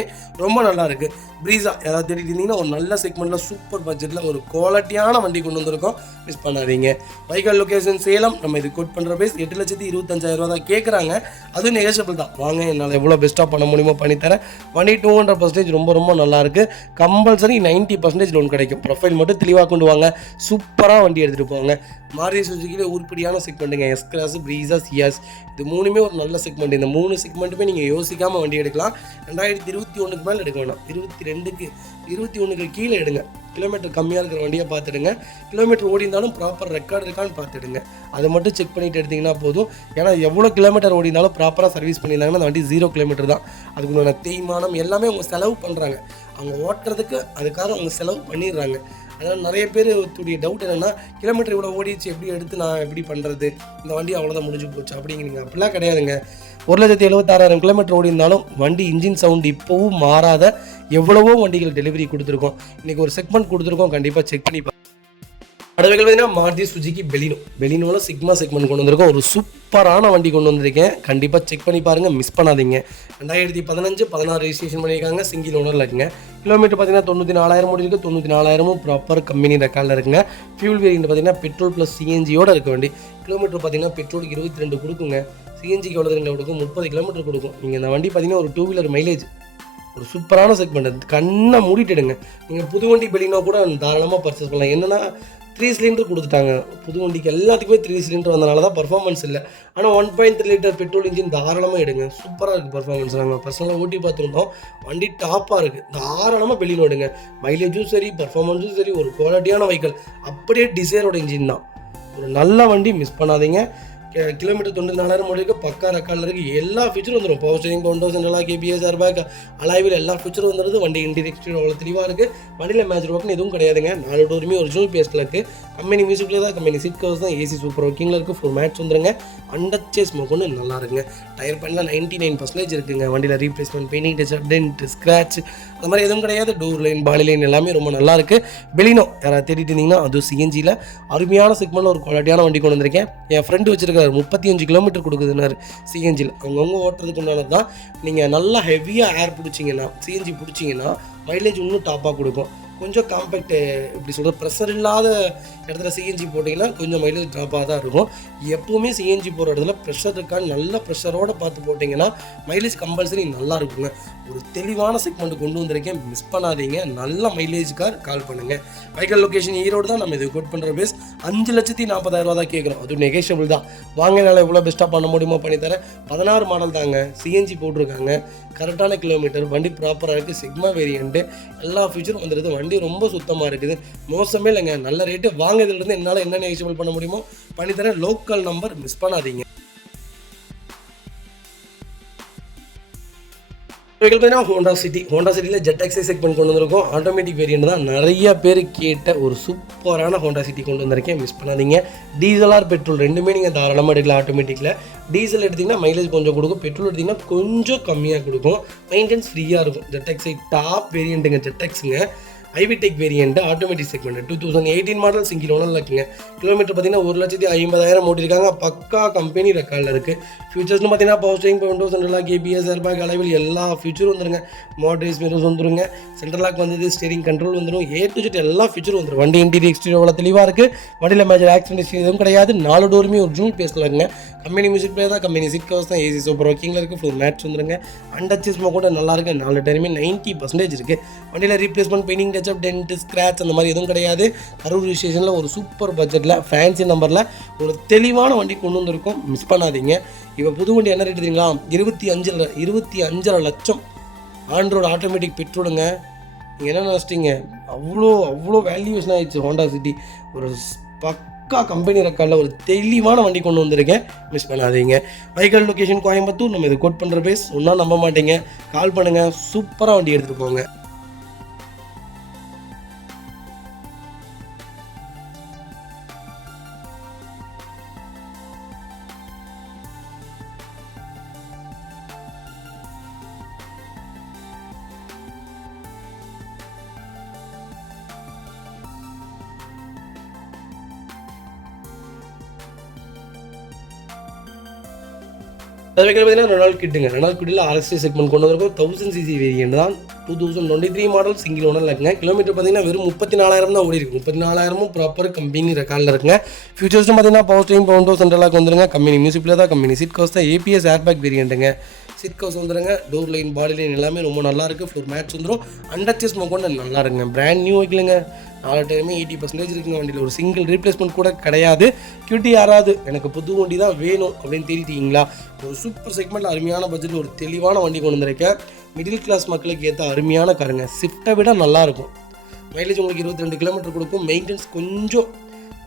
ரொம்ப நல்லா இருக்குது. ப்ரீஸா யாராவது தேடிட்டு இருந்தீங்கன்னா ஒரு நல்ல செக்மெண்ட்டில் சூப்பர் பட்ஜெட்டில் ஒரு குவாலிட்டியான வண்டி கொண்டு வந்திருக்கோம். மிஸ் பண்ணாதீங்க. Vehicle location Salem. நம்ம இது கோட் பண்ணுற ப்ரைஸ் 8,25,000 தான் கேட்குறாங்க. அதுவும் நெகோஷியபிள் தான். வாங்க, என்னால் எவ்வளோ பெஸ்ட்டாக பண்ண முடியுமோ பண்ணித்தரேன். வண்டி 200% ரொம்ப ரொம்ப நல்லாயிருக்கு. கம்பல்சரி 90% லோன் கிடைக்கும். ப்ரொஃபைல் மட்டும் தெளிவாக கொண்டு வாங்க. சூப்பராக வண்டி எடுத்துகிட்டு போவாங்க. மாருதி சுசுக்கியில் உருப்படியான செக்மெண்ட்டுங்க. எஸ் கிளாஸ், ப்ரீஸா, சியாஸ் இது 3மே ஒரு நல்ல செக்மெண்ட். இந்த 3 செக்மெண்ட்டுமே நீங்கள் யோசிக்காமல் வண்டி எடுக்கலாம். 2021க்கு மேலே எடுக்க வேணாம், 21க்கு கீழே எடுங்க. கிலோமீட்டர் கம்மியாக இருக்கிற வண்டியை பார்த்துடுங்க. கிலோமீட்டர் ஓடி இருந்தாலும் ப்ராப்பர் ரெக்கார்டு இருக்கான்னு பார்த்துடுங்க. அதை மட்டும் செக் பண்ணிவிட்டு எடுத்திங்கன்னா போதும். ஏன்னா எவ்வளோ கிலோமீட்டர் ஓடி இருந்தாலும் ப்ராப்பராக சர்வீஸ் பண்ணியிருந்தாங்கன்னா அந்த வண்டி 0 கிலோமீட்டர் தான். அதுக்குள்ள தேய்மானம் எல்லாமே அவங்க செலவு பண்ணுறாங்க. அவங்க ஓட்டுறதுக்கு அதுக்காக அவங்க செலவு பண்ணிடுறாங்க. அதனால் நிறைய பேர் டவுட் என்னென்னா, கிலோமீட்டர் இவ்வளோ ஓடிச்சு எப்படி எடுத்து நான் எப்படி பண்ணுறது, இந்த வண்டி அவ்வளோதான் முடிஞ்சு போச்சு அப்படிங்கிறீங்க. அப்படிலாம் கிடையாதுங்க. 1,76,000 கிலோமீட்டர் ஓடி இருந்தாலும் வண்டி இன்ஜின் சவுண்டு இப்போவும் மாறாத எவ்வளவோ வண்டிகள் டெலிவரி கொடுத்துருக்கோம். இன்றைக்கி ஒரு செக்மெண்ட் கொடுத்துருக்கோம், கண்டிப்பாக செக் பண்ணி அடுத்த பார்த்தீங்கன்னா மாருதி சுசுகி பெலினோவில் சிக்மா செக்மெண்ட் கொண்டு வந்திருக்கோம். ஒரு சூப்பரான வண்டி கொண்டு வந்திருக்கேன், கண்டிப்பாக செக் பண்ணி பாருங்கள், மிஸ் பண்ணாதீங்க. 2015-16 ரெஜிஸ்ட்ரேஷன் பண்ணியிருக்காங்க, சிங்கிள் ஓனரில் இருக்குங்க. கிலோமீட்டர் பார்த்தீங்கன்னா 94,000 முடிஞ்சிருக்கு. 94,000 ப்ராப்பர் கம்பெனி ரெக்கார்டில் இருக்குங்க. ஃபியூல் வேரியன்ட் பார்த்தீங்கன்னா பெட்ரோல் ப்ளஸ் சிஎன்ஜியோடு இருக்க வண்டி. கிலோமீட்டர் பார்த்தீங்கன்னா பெட்ரோலுக்கு 22 கொடுக்குங்க, சிஎன்ஜிக்கு எவ்வளோ கொடுக்கும், 30 கிலோமீட்டர் கொடுக்கும். நீங்கள் இந்த வண்டி பார்த்தீங்கன்னா ஒரு 2 வீலர் மைலேஜ், ஒரு சூப்பரான செக்மெண்ட். கண்ணை மூடிட்டுடுங்க. நீங்கள் புது வண்டி பெலினோ கூட தாராளமாக பர்ச்சேஸ் பண்ணலாம். என்னென்னா 3 சிலிண்டர் கொடுத்துட்டாங்க புது வண்டிக்கு, எல்லாத்துக்குமே 3 சிலிண்டர் வந்தனால தான் பர்ஃபார்மன்ஸ் இல்லை. ஆனால் 1.3 லிட்டர் பெட்ரோல் இன்ஜின் தாராளமாக எடுங்க, சூப்பராக இருக்குது பர்ஃபார்மன்ஸ். நாங்கள் பர்சனலாக ஓட்டி பார்த்துருந்தோம், வண்டி டாப்பாக இருக்குது. தாராளமாக பெலினோ எடுங்க. மைலேஜும் சரி, பர்ஃபார்மன்ஸும் சரி, ஒரு குவாலிட்டியான வெஹிக்கிள். அப்படியே டிசைரோட இன்ஜின் தான், ஒரு நல்ல வண்டி, மிஸ் பண்ணாதீங்க. கிலோமீட்டர் 94,000 முடிக்கு, பக்கா ரெக்கார்டில் இருக்குது. எல்லா ஃபீச்சரும் வந்துடும். பவர் ஸ்டீரிங், கவுண்டர்ஸ், நல்லா கேபிஎஸ், ஏர்பேக், அலாய்வில் எல்லா ஃபீச்சரும் வந்துடுது. வண்டி இன்டீரியர் அவ்வளோ தெளிவாக இருக்குது. வண்டியில் மேஜர் ஒர்க்னு எதுவும் கிடையாதுங்க. 4 டோருமே ஒரிஜினல் பேஸ்ட்டில் இருக்குது. கம்பெனி மியூசிக்லேயே தான், கம்பெனி சீட் கவர்ஸ் தான், ஏசி சூப்பர் ஒர்க்கிங்கில் இருக்குது. ஃபுல் மேட்ச் வந்துருங்க. அண்டர்ச்சேஸ் கொண்டு நல்லா இருக்குங்க. டயர் பண்ணலாம் 99% இருக்குங்க. வண்டியில் replacement, painting, touch, dent, scratch அந்த மாதிரி எதுவும் கிடையாது. டோர் லைன், பாடி லைன் எல்லாமே ரொம்ப நல்லா இருக்குது. பெலினோ யாராவது தேடிட்டு இருந்தீங்கன்னா அதுவும் சிஎன்ஜியில் அருமையான செக்மெண்ட்டில் ஒரு குவாலிட்டியான வண்டி கொண்டு வந்திருக்கேன். என் ஃப்ரெண்டு வச்சிருக்காரு, 35 கிலோமீட்டர் கொடுக்குதுன்னாரு சிஎன்ஜியில். அவங்கவுங்க ஓட்டுறதுக்கு உண்டானது தான். நீங்கள் நல்லா ஹெவியாக ஏர் பிடிச்சிங்கன்னா, சிஎன்ஜி பிடிச்சிங்கன்னா மைலேஜ் இன்னும் டாப்பாக கொடுக்கும். கொஞ்சம் காம்பேக்ட் இப்படி சொல்கிறது ப்ரெஷர் இல்லாத இடத்துல சிஎன்ஜி போட்டிங்கன்னா கொஞ்சம் மைலேஜ் ட்ராப்பாக தான் இருக்கும். எப்போவுமே சிஎன்ஜி போகிற இடத்துல ப்ரெஷர் இருக்கான்னு நல்ல ப்ரெஷரோடு பார்த்து போட்டிங்கன்னா மைலேஜ் கம்பல்சரி நல்லா இருக்குங்க. ஒரு தெளிவான செக்மெண்ட் கொண்டு வந்திருக்கேன், மிஸ் பண்ணாதீங்க. நல்ல மைலேஜ் கார் கால் பண்ணுங்கள். வெஹிக்கல் லொக்கேஷன் ஈரோடு தான். நம்ம இது கோட் பண்ணுற பேஸ் 5,40,000 தான் கேட்குறோம். அது நெகோஷியபிள் தான். வாங்கினால எவ்வளோ பெஸ்ட்டாக பண்ண முடியுமோ பண்ணித்தரேன். 16 மாடல் தாங்க, சிஎன்ஜி போட்டிருக்காங்க, கரெக்டான கிலோமீட்டர், வண்டி ப்ராப்பராக இருக்குது, சிக்மா வேரியண்ட்டு, எல்லா ஃபீச்சரும் வந்துடுது. வண்டி ரொம்ப சுத்தமாக இருக்குது, மோசமே இல்லைங்க. நல்ல ரேட்டு. வாங்குறதுலேருந்து என்னால் என்ன நெகோஷியபிள் பண்ண முடியுமோ பண்ணித்தரேன். லோக்கல் நம்பர், மிஸ் பண்ணாதீங்க. ஹோண்டா சிட்டியில் ஜெட் எக்ஸை செக்மெண்ட் கொண்டு வந்திருக்கோம். ஆட்டோமேட்டிக் வேரியண்ட் தான். நிறைய பேர் கேட்ட ஒரு சூப்பரான ஹோண்டா சிட்டி கொண்டு வந்திருக்கேன், மிஸ் பண்ணாதீங்க. டீசல் ஆர் பெட்ரோல் ரெண்டுமே நீங்கள் தாராளமாக எடுக்கலாம். ஆட்டோமேட்டிக்கில் டீசல் எடுத்திங்கன்னா மைலேஜ் கொஞ்சம் கொடுக்கும், பெட்ரோல் எடுத்திங்கன்னா கொஞ்சம் கம்மியாக கொடுக்கும், மெயின்டெனன்ஸ் ஃப்ரீயாக இருக்கும். ஜெட் எக்ஸை டாப் வேரியண்ட்டுங்க. ஜெட் எக்ஸுங்க iVTEC variant, automatic segment, 2018 model, single ஓனரில் இருக்குங்க. கிலோமீட்டர் பார்த்தீங்கன்னா 1,50,000 ஓட்டிருக்காங்க, பக்கா கம்பெனி ரெக்கார்டில் இருக்குது. ஃபியூச்சர்ஸ்னு பார்த்தீங்கன்னா power steering, windows, central KBS, airbag, அளவில் எல்லா ஃபியூச்சரும் வந்துருங்க. மோட்டரைஸ் மிரர்ஸ் வந்துருங்க, சென்ட்ரல் லாக் வந்தது, ஸ்டீரிங் கண்ட்ரோல் வந்துடும், ஏ டு ஜெட் எல்லா ஃபியூச்சரும் வந்துடும். வண்டி இன்டீரியர் எக்ஸ்டீரியர் அவ்வளோ தெளிவாக இருக்குது. வண்டியில் மேஜர் ஆக்சிடென்ட் எதுவும் கிடையாது. 4 டோருமே ஒரு ஜூன் பேஸில் இருக்குங்க. கம்பெனி மியூசிக் பிளே தான், கம்பெனி சீட் கவர்ஸ் தான், ஏசி சூப்பர் ஒர்க்கிங்கில் இருக்குது. ஃபுல் மேட்ச் வந்துருங்க. அண்டர்ச்சேஸ்மா கூட நல்லா இருக்குது. 4 டயருமே 90% இருக்குது. வண்டியில் replacement, painting, touch up, dent, scratch அந்த மாதிரி எதுவும் கிடையாது. கரூர் ரிஜிஸ்ட்ரேஷனில் ஒரு சூப்பர் பட்ஜெட்டில் ஃபேன்சி நம்பரில் ஒரு தெளிவான வண்டி கொண்டு வந்திருக்கோம், மிஸ் பண்ணாதீங்க. இப்போ புது வண்டி என்ன ரேட் தெரியுங்களா? 25 லட்சம். ஆண்ட்ராய்டு ஆட்டோமேட்டிக் பெட்ரோலுங்க. நீங்கள் என்ன நினச்சிட்டிங்க? அவ்வளோ வேல்யூஷன் ஆகிடுச்சு ஹோண்டா சிட்டி. ஒரு பக்கா கம்பெனி ரெக்கார்டில் ஒரு தெளிவான வண்டி கொண்டு வந்திருக்கேன், மிஸ் பண்ணாதீங்க. Vehicle location Coimbatore. நம்ம இது கோட் பண்ணுற பேஸ் ஒன்றா நம்ப மாட்டீங்க, கால் பண்ணுங்கள். சூப்பராக வண்டி எடுத்துகிட்டு போங்க. அது வைக்கிற பார்த்தீங்கன்னா ரெனால்ட் கிட்டில் RST செக்மெண்ட் கொண்டு வந்திருக்கோம். 1000cc வேரியண்ட் தான். 2023 மாடல், சிங்கிள் ஓனரில் இருக்குங்க. கிலோமீட்டர் பார்த்தீங்கன்னா வெறும் 34,000 தான் ஓடி இருக்கு. 34,000 ப்ராப்பர் கம்பெனி ரெக்கார்டில் இருக்குங்க. ஃபியூச்சர்ஸ்னு பார்த்தீங்கன்னா power steering, windows, central lock வந்துருங்க. கம்பெனி மியூசிக் பிளே தான், கம்பெனி சீட் கவர்ஸ் தான், ABS ஏர்பேக் வேரியண்ட்டுங்க. சீட் கவர்ஸ் வந்துருங்க. டோர் லைன், பாடி லைன் எல்லாமே ரொம்ப நல்லா இருக்குது. ஃபுல் மேட்ச் வந்துடும். அண்டர்ச்சேஸ் கொண்டு நல்லா இருக்குங்க. Brand new வைக்கலுங்க. 4 டைமே 80% இருக்குங்க வண்டியில். ஒரு சிங்கிள் ரீப்ளேஸ்மெண்ட் கூட கிடையாது. கியூட்டி யாராவது எனக்கு புது வண்டி தான் வேணும் அப்படின்னு தேடிட்டீங்களா, ஒரு சூப்பர் செக்மெண்ட்டில் அருமையான பட்ஜெட்டில் ஒரு தெளிவான வண்டி கொண்டு வந்திருக்கேன். மிடில் கிளாஸ் மக்களுக்கு ஏற்ற அருமையான காருங்க. ஸ்விஃப்ட்டை விட நல்லாயிருக்கும். மைலேஜ் உங்களுக்கு 22 கிலோமீட்டர் கொடுக்கும். மெயின்டெனன்ஸ் கொஞ்சம்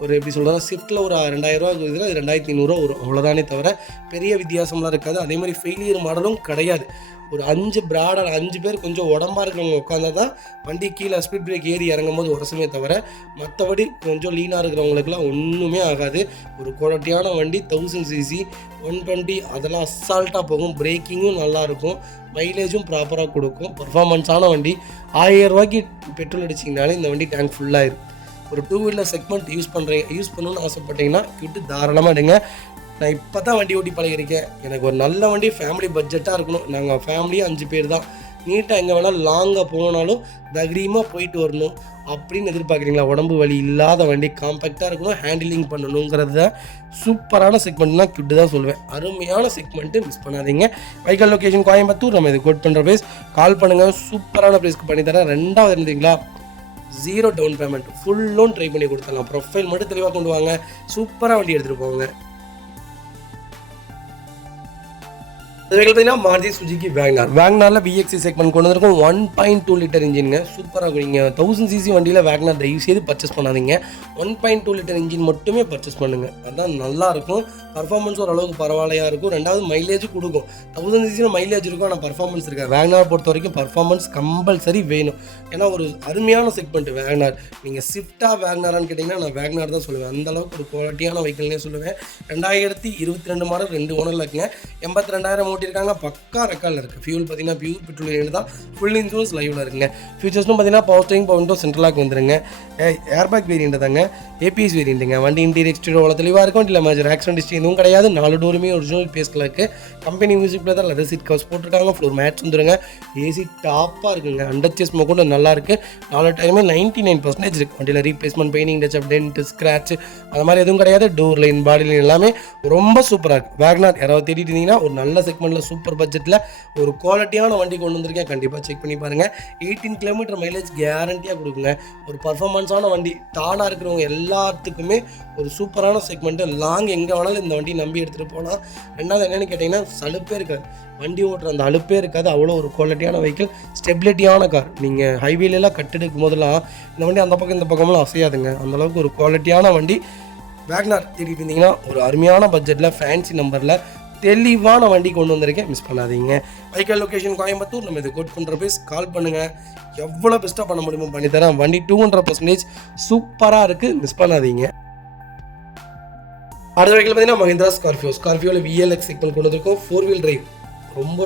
ஒரு எப்படி சொல்கிறதா, ஸ்விஃப்ட்டில் ஒரு 2000 ரூபா இருக்குதுன்னா அது 2500 வரும், அவ்வளோதானே தவிர பெரிய வித்தியாசம்லாம் இருக்காது. அதே மாதிரி ஃபெயிலியர் மாடலும் கிடையாது. ஒரு 5 பிராடர் 5 பேர் கொஞ்சம் உடம்பா இருக்கிறவங்க உட்காந்தா தான் வண்டி கீழே ஸ்பீட் பிரேக் ஏறி இறங்கும் போது உரசுமே தவிர மற்றபடி கொஞ்சம் லீனாக இருக்கிறவங்களுக்குலாம் ஒன்றுமே ஆகாது. ஒரு குவாலிட்டியான வண்டி 1000 cc 120 அதெல்லாம் அசால்ட்டாக போகும். பிரேக்கிங்கும் நல்லாயிருக்கும், மைலேஜும் ப்ராப்பராக கொடுக்கும். பர்ஃபார்மன்ஸான வண்டி. 1000 ரூபாய்க்கு பெட்ரோல் அடிச்சிங்கனாலே இந்த வண்டி டேங்க் ஃபுல்லாகிடும். ஒரு 2 வீலர் செக்மெண்ட் யூஸ் பண்ணணும்னு ஆசைப்பட்டீங்கன்னா கிட்ட தாராளமாக எடுங்க. நான் இப்போ தான் வண்டி ஓட்டி பழகிருக்கேன். எனக்கு ஒரு நல்ல வண்டி ஃபேமிலி பட்ஜெட்டாக இருக்கணும். நாங்கள் ஃபேமிலியாக 5 பேர் தான். நீட்டாக எங்கே வேணாலும் லாங்காக போனாலும் தைரியமாக போயிட்டு வரணும் அப்படின்னு எதிர்பார்க்குறீங்களா, உடம்பு வலி இல்லாத வண்டி, காம்பேக்டாக இருக்கணும், ஹேண்டிலிங் பண்ணணுங்கிறது தான் சூப்பரான செக்மெண்ட்னா கிட்டு தான் சொல்லுவேன். அருமையான செக்மெண்ட்டு, மிஸ் பண்ணாதீங்க. வைக்கல் லொக்கேஷன் கோயம்புத்தூர். நம்ம இது கோட் பண்ணுற ப்ரைஸ். கால் பண்ணுங்கள், சூப்பரான ப்ரைஸ்க்கு பண்ணித்தரேன். 2வது இருந்தீங்களா 0 down payment, full loan try பண்ணி கொடுத்தாங்க. ப்ரொஃபைல் மட்டும் தெளிவாக கொண்டு வாங்க, சூப்பராக வண்டி எடுத்துகிட்டு போங்க. பார்த்தீங்கன்னா மாருதி சுஜுகி வேக்னாரில் VXC செக்மெண்ட் கொண்டு வந்திருக்கும். 1.2 லிட்டர் இன்ஜினுங்க, சூப்பராக இருக்கும். நீங்கள் 1000 cc வண்டியில் வேக்னார் தயவு செய்து பர்ச்சேஸ் பண்ணாதீங்க. 1.2 லிட்டர் இன்ஜின் மட்டுமே பர்ச்சேஸ் பண்ணுங்கள், அதுதான் நல்லாயிருக்கும். பர்ஃபார்மன்ஸ் ஓரளவுக்கு பரவாயில்லையாக இருக்கும். 2வது மைலேஜ் கொடுக்கும். 1000 cc மைலேஜ் இருக்கும், ஆனால் பர்ஃபார்மன்ஸ் இருக்காது. வேக்னார் பொறுத்த வரைக்கும் பர்ஃபார்மன்ஸ் கம்பல்சரி வேணும். ஏன்னா ஒரு அருமையான செக்மெண்ட் வேக்னார். நீங்கள் ஸ்விஃப்ட்டாக வேக்னாரான்னு கேட்டிங்கன்னா நான் வேக்னார் தான் சொல்லுவேன். அந்தளவுக்கு ஒரு குவாலிட்டியான வெஹிக்கிள்னே சொல்லுவேன். 2022 மாடல் 2 ஓனரில் இருக்குங்க. 82,000 ஓட்டியிருக்காங்க. பக்கா ரெக்கார்டில் இருக்குது. ஃபியூல் பார்த்தீங்கன்னா பியூர் பெட்ரோல் தான். ஃபுல் இன்சூரன்ஸ் லைவில் இருக்குங்க. ஃபியூச்சர்ஸ்னும் பார்த்தீங்கன்னா power steering, power window, central lock வந்துருங்க. ஏர்பேக் வேரியண்ட் தாங்க, APS வேரியண்ட்டுங்க. வண்டி இன்டீரியர் எக்ஸ்டீரியர் அவ்வளோ தெளிவாக இருக்கும். இல்லை மேஜர் ஆக்சிடென்ட் ஹிஸ்ட்ரி எதுவும் கிடையாது. 4 டோருமே ஒரிஜினல் பேஸ்கில் இருக்குது. கம்பெனி மியூசிக்கில் தான் லெதர் சீட் கவர்ஸ் போட்டிருக்காங்க. ஃப்ளோர் மேட்ச் வந்துருங்க. ஏசி டாப்பாக இருக்குங்க. அண்டர்ச்சேஸ் கூட நல்லா இருக்குது. 4 டயருமே 99% இருக்குது. வண்டியில் replacement, painting, touch up, dent, scratch அது மாதிரி எதுவும் கிடையாது. டோர் லைன், பாடி லைன் எல்லாமே ரொம்ப சூப்பராக இருக்குது. வேக்னார் யாராவது தேடிட்டு இருந்தீங்கன்னா ஒரு நல்ல செக்மெண்ட்டில் சூப்பர் பட்ஜெட்டில் ஒரு குவாலிட்டியான வண்டி கொண்டு வந்திருக்கேன். கண்டிப்பாக செக் பண்ணி பாருங்கள். 18 கிலோமீட்டர் மைலேஜ் கேரண்டியாக கொடுக்குங்க. ஒரு பர்ஃபார்மன்ஸான வண்டி. டானாக இருக்கிறவங்க எல்லாத்துக்குமே ஒரு சூப்பரான செக்மெண்ட்டு. லாங் எங்கே வேணாலும் இந்த வண்டி நம்பி எடுத்துகிட்டு போனால். 2வது என்னென்னு கேட்டிங்கன்னா சலுப்பே இருக்காது, வண்டி ஓட்டுற அந்த அலுப்பே இருக்காது. அவ்வளோ ஒரு குவாலிட்டியான வெஹிக்கிள், ஸ்டெபிலிட்டியான கார். நீங்கள் ஹைவேலெலாம் கட்டெடுக்கும் போதெல்லாம் இந்த வண்டி அந்த பக்கம் இந்த பக்கமெல்லாம் அசையாதுங்க. அந்தளவுக்கு ஒரு குவாலிட்டியான வண்டி. வேக்னார் தேடிட்டு இருந்தீங்கன்னா ஒரு அருமையான பட்ஜெட்டில் ஃபேன்சி நம்பரில் தெளிவான வண்டி கொண்டு வந்திருக்கேன், மிஸ் பண்ணாதீங்க. வைக்கல் லொக்கேஷன் கோயம்புத்தூர். நம்ம இது கோட் பண்ணுற பேஸ். கால் பண்ணுங்கள், எவ்வளோ பெஸ்ட்டாக பண்ண முடியுமோ பண்ணித்தரேன். வண்டி 200% சூப்பராக இருக்குது, மிஸ் பண்ணாதீங்க. அடுத்த வெஹிக்கிள் பார்த்தீங்கன்னா மஹிந்திரா ஸ்கார்பியோவில் VLX செக்மெண்ட் கொண்டு வந்திருக்கோம். 4 வீல் டிரைவ்.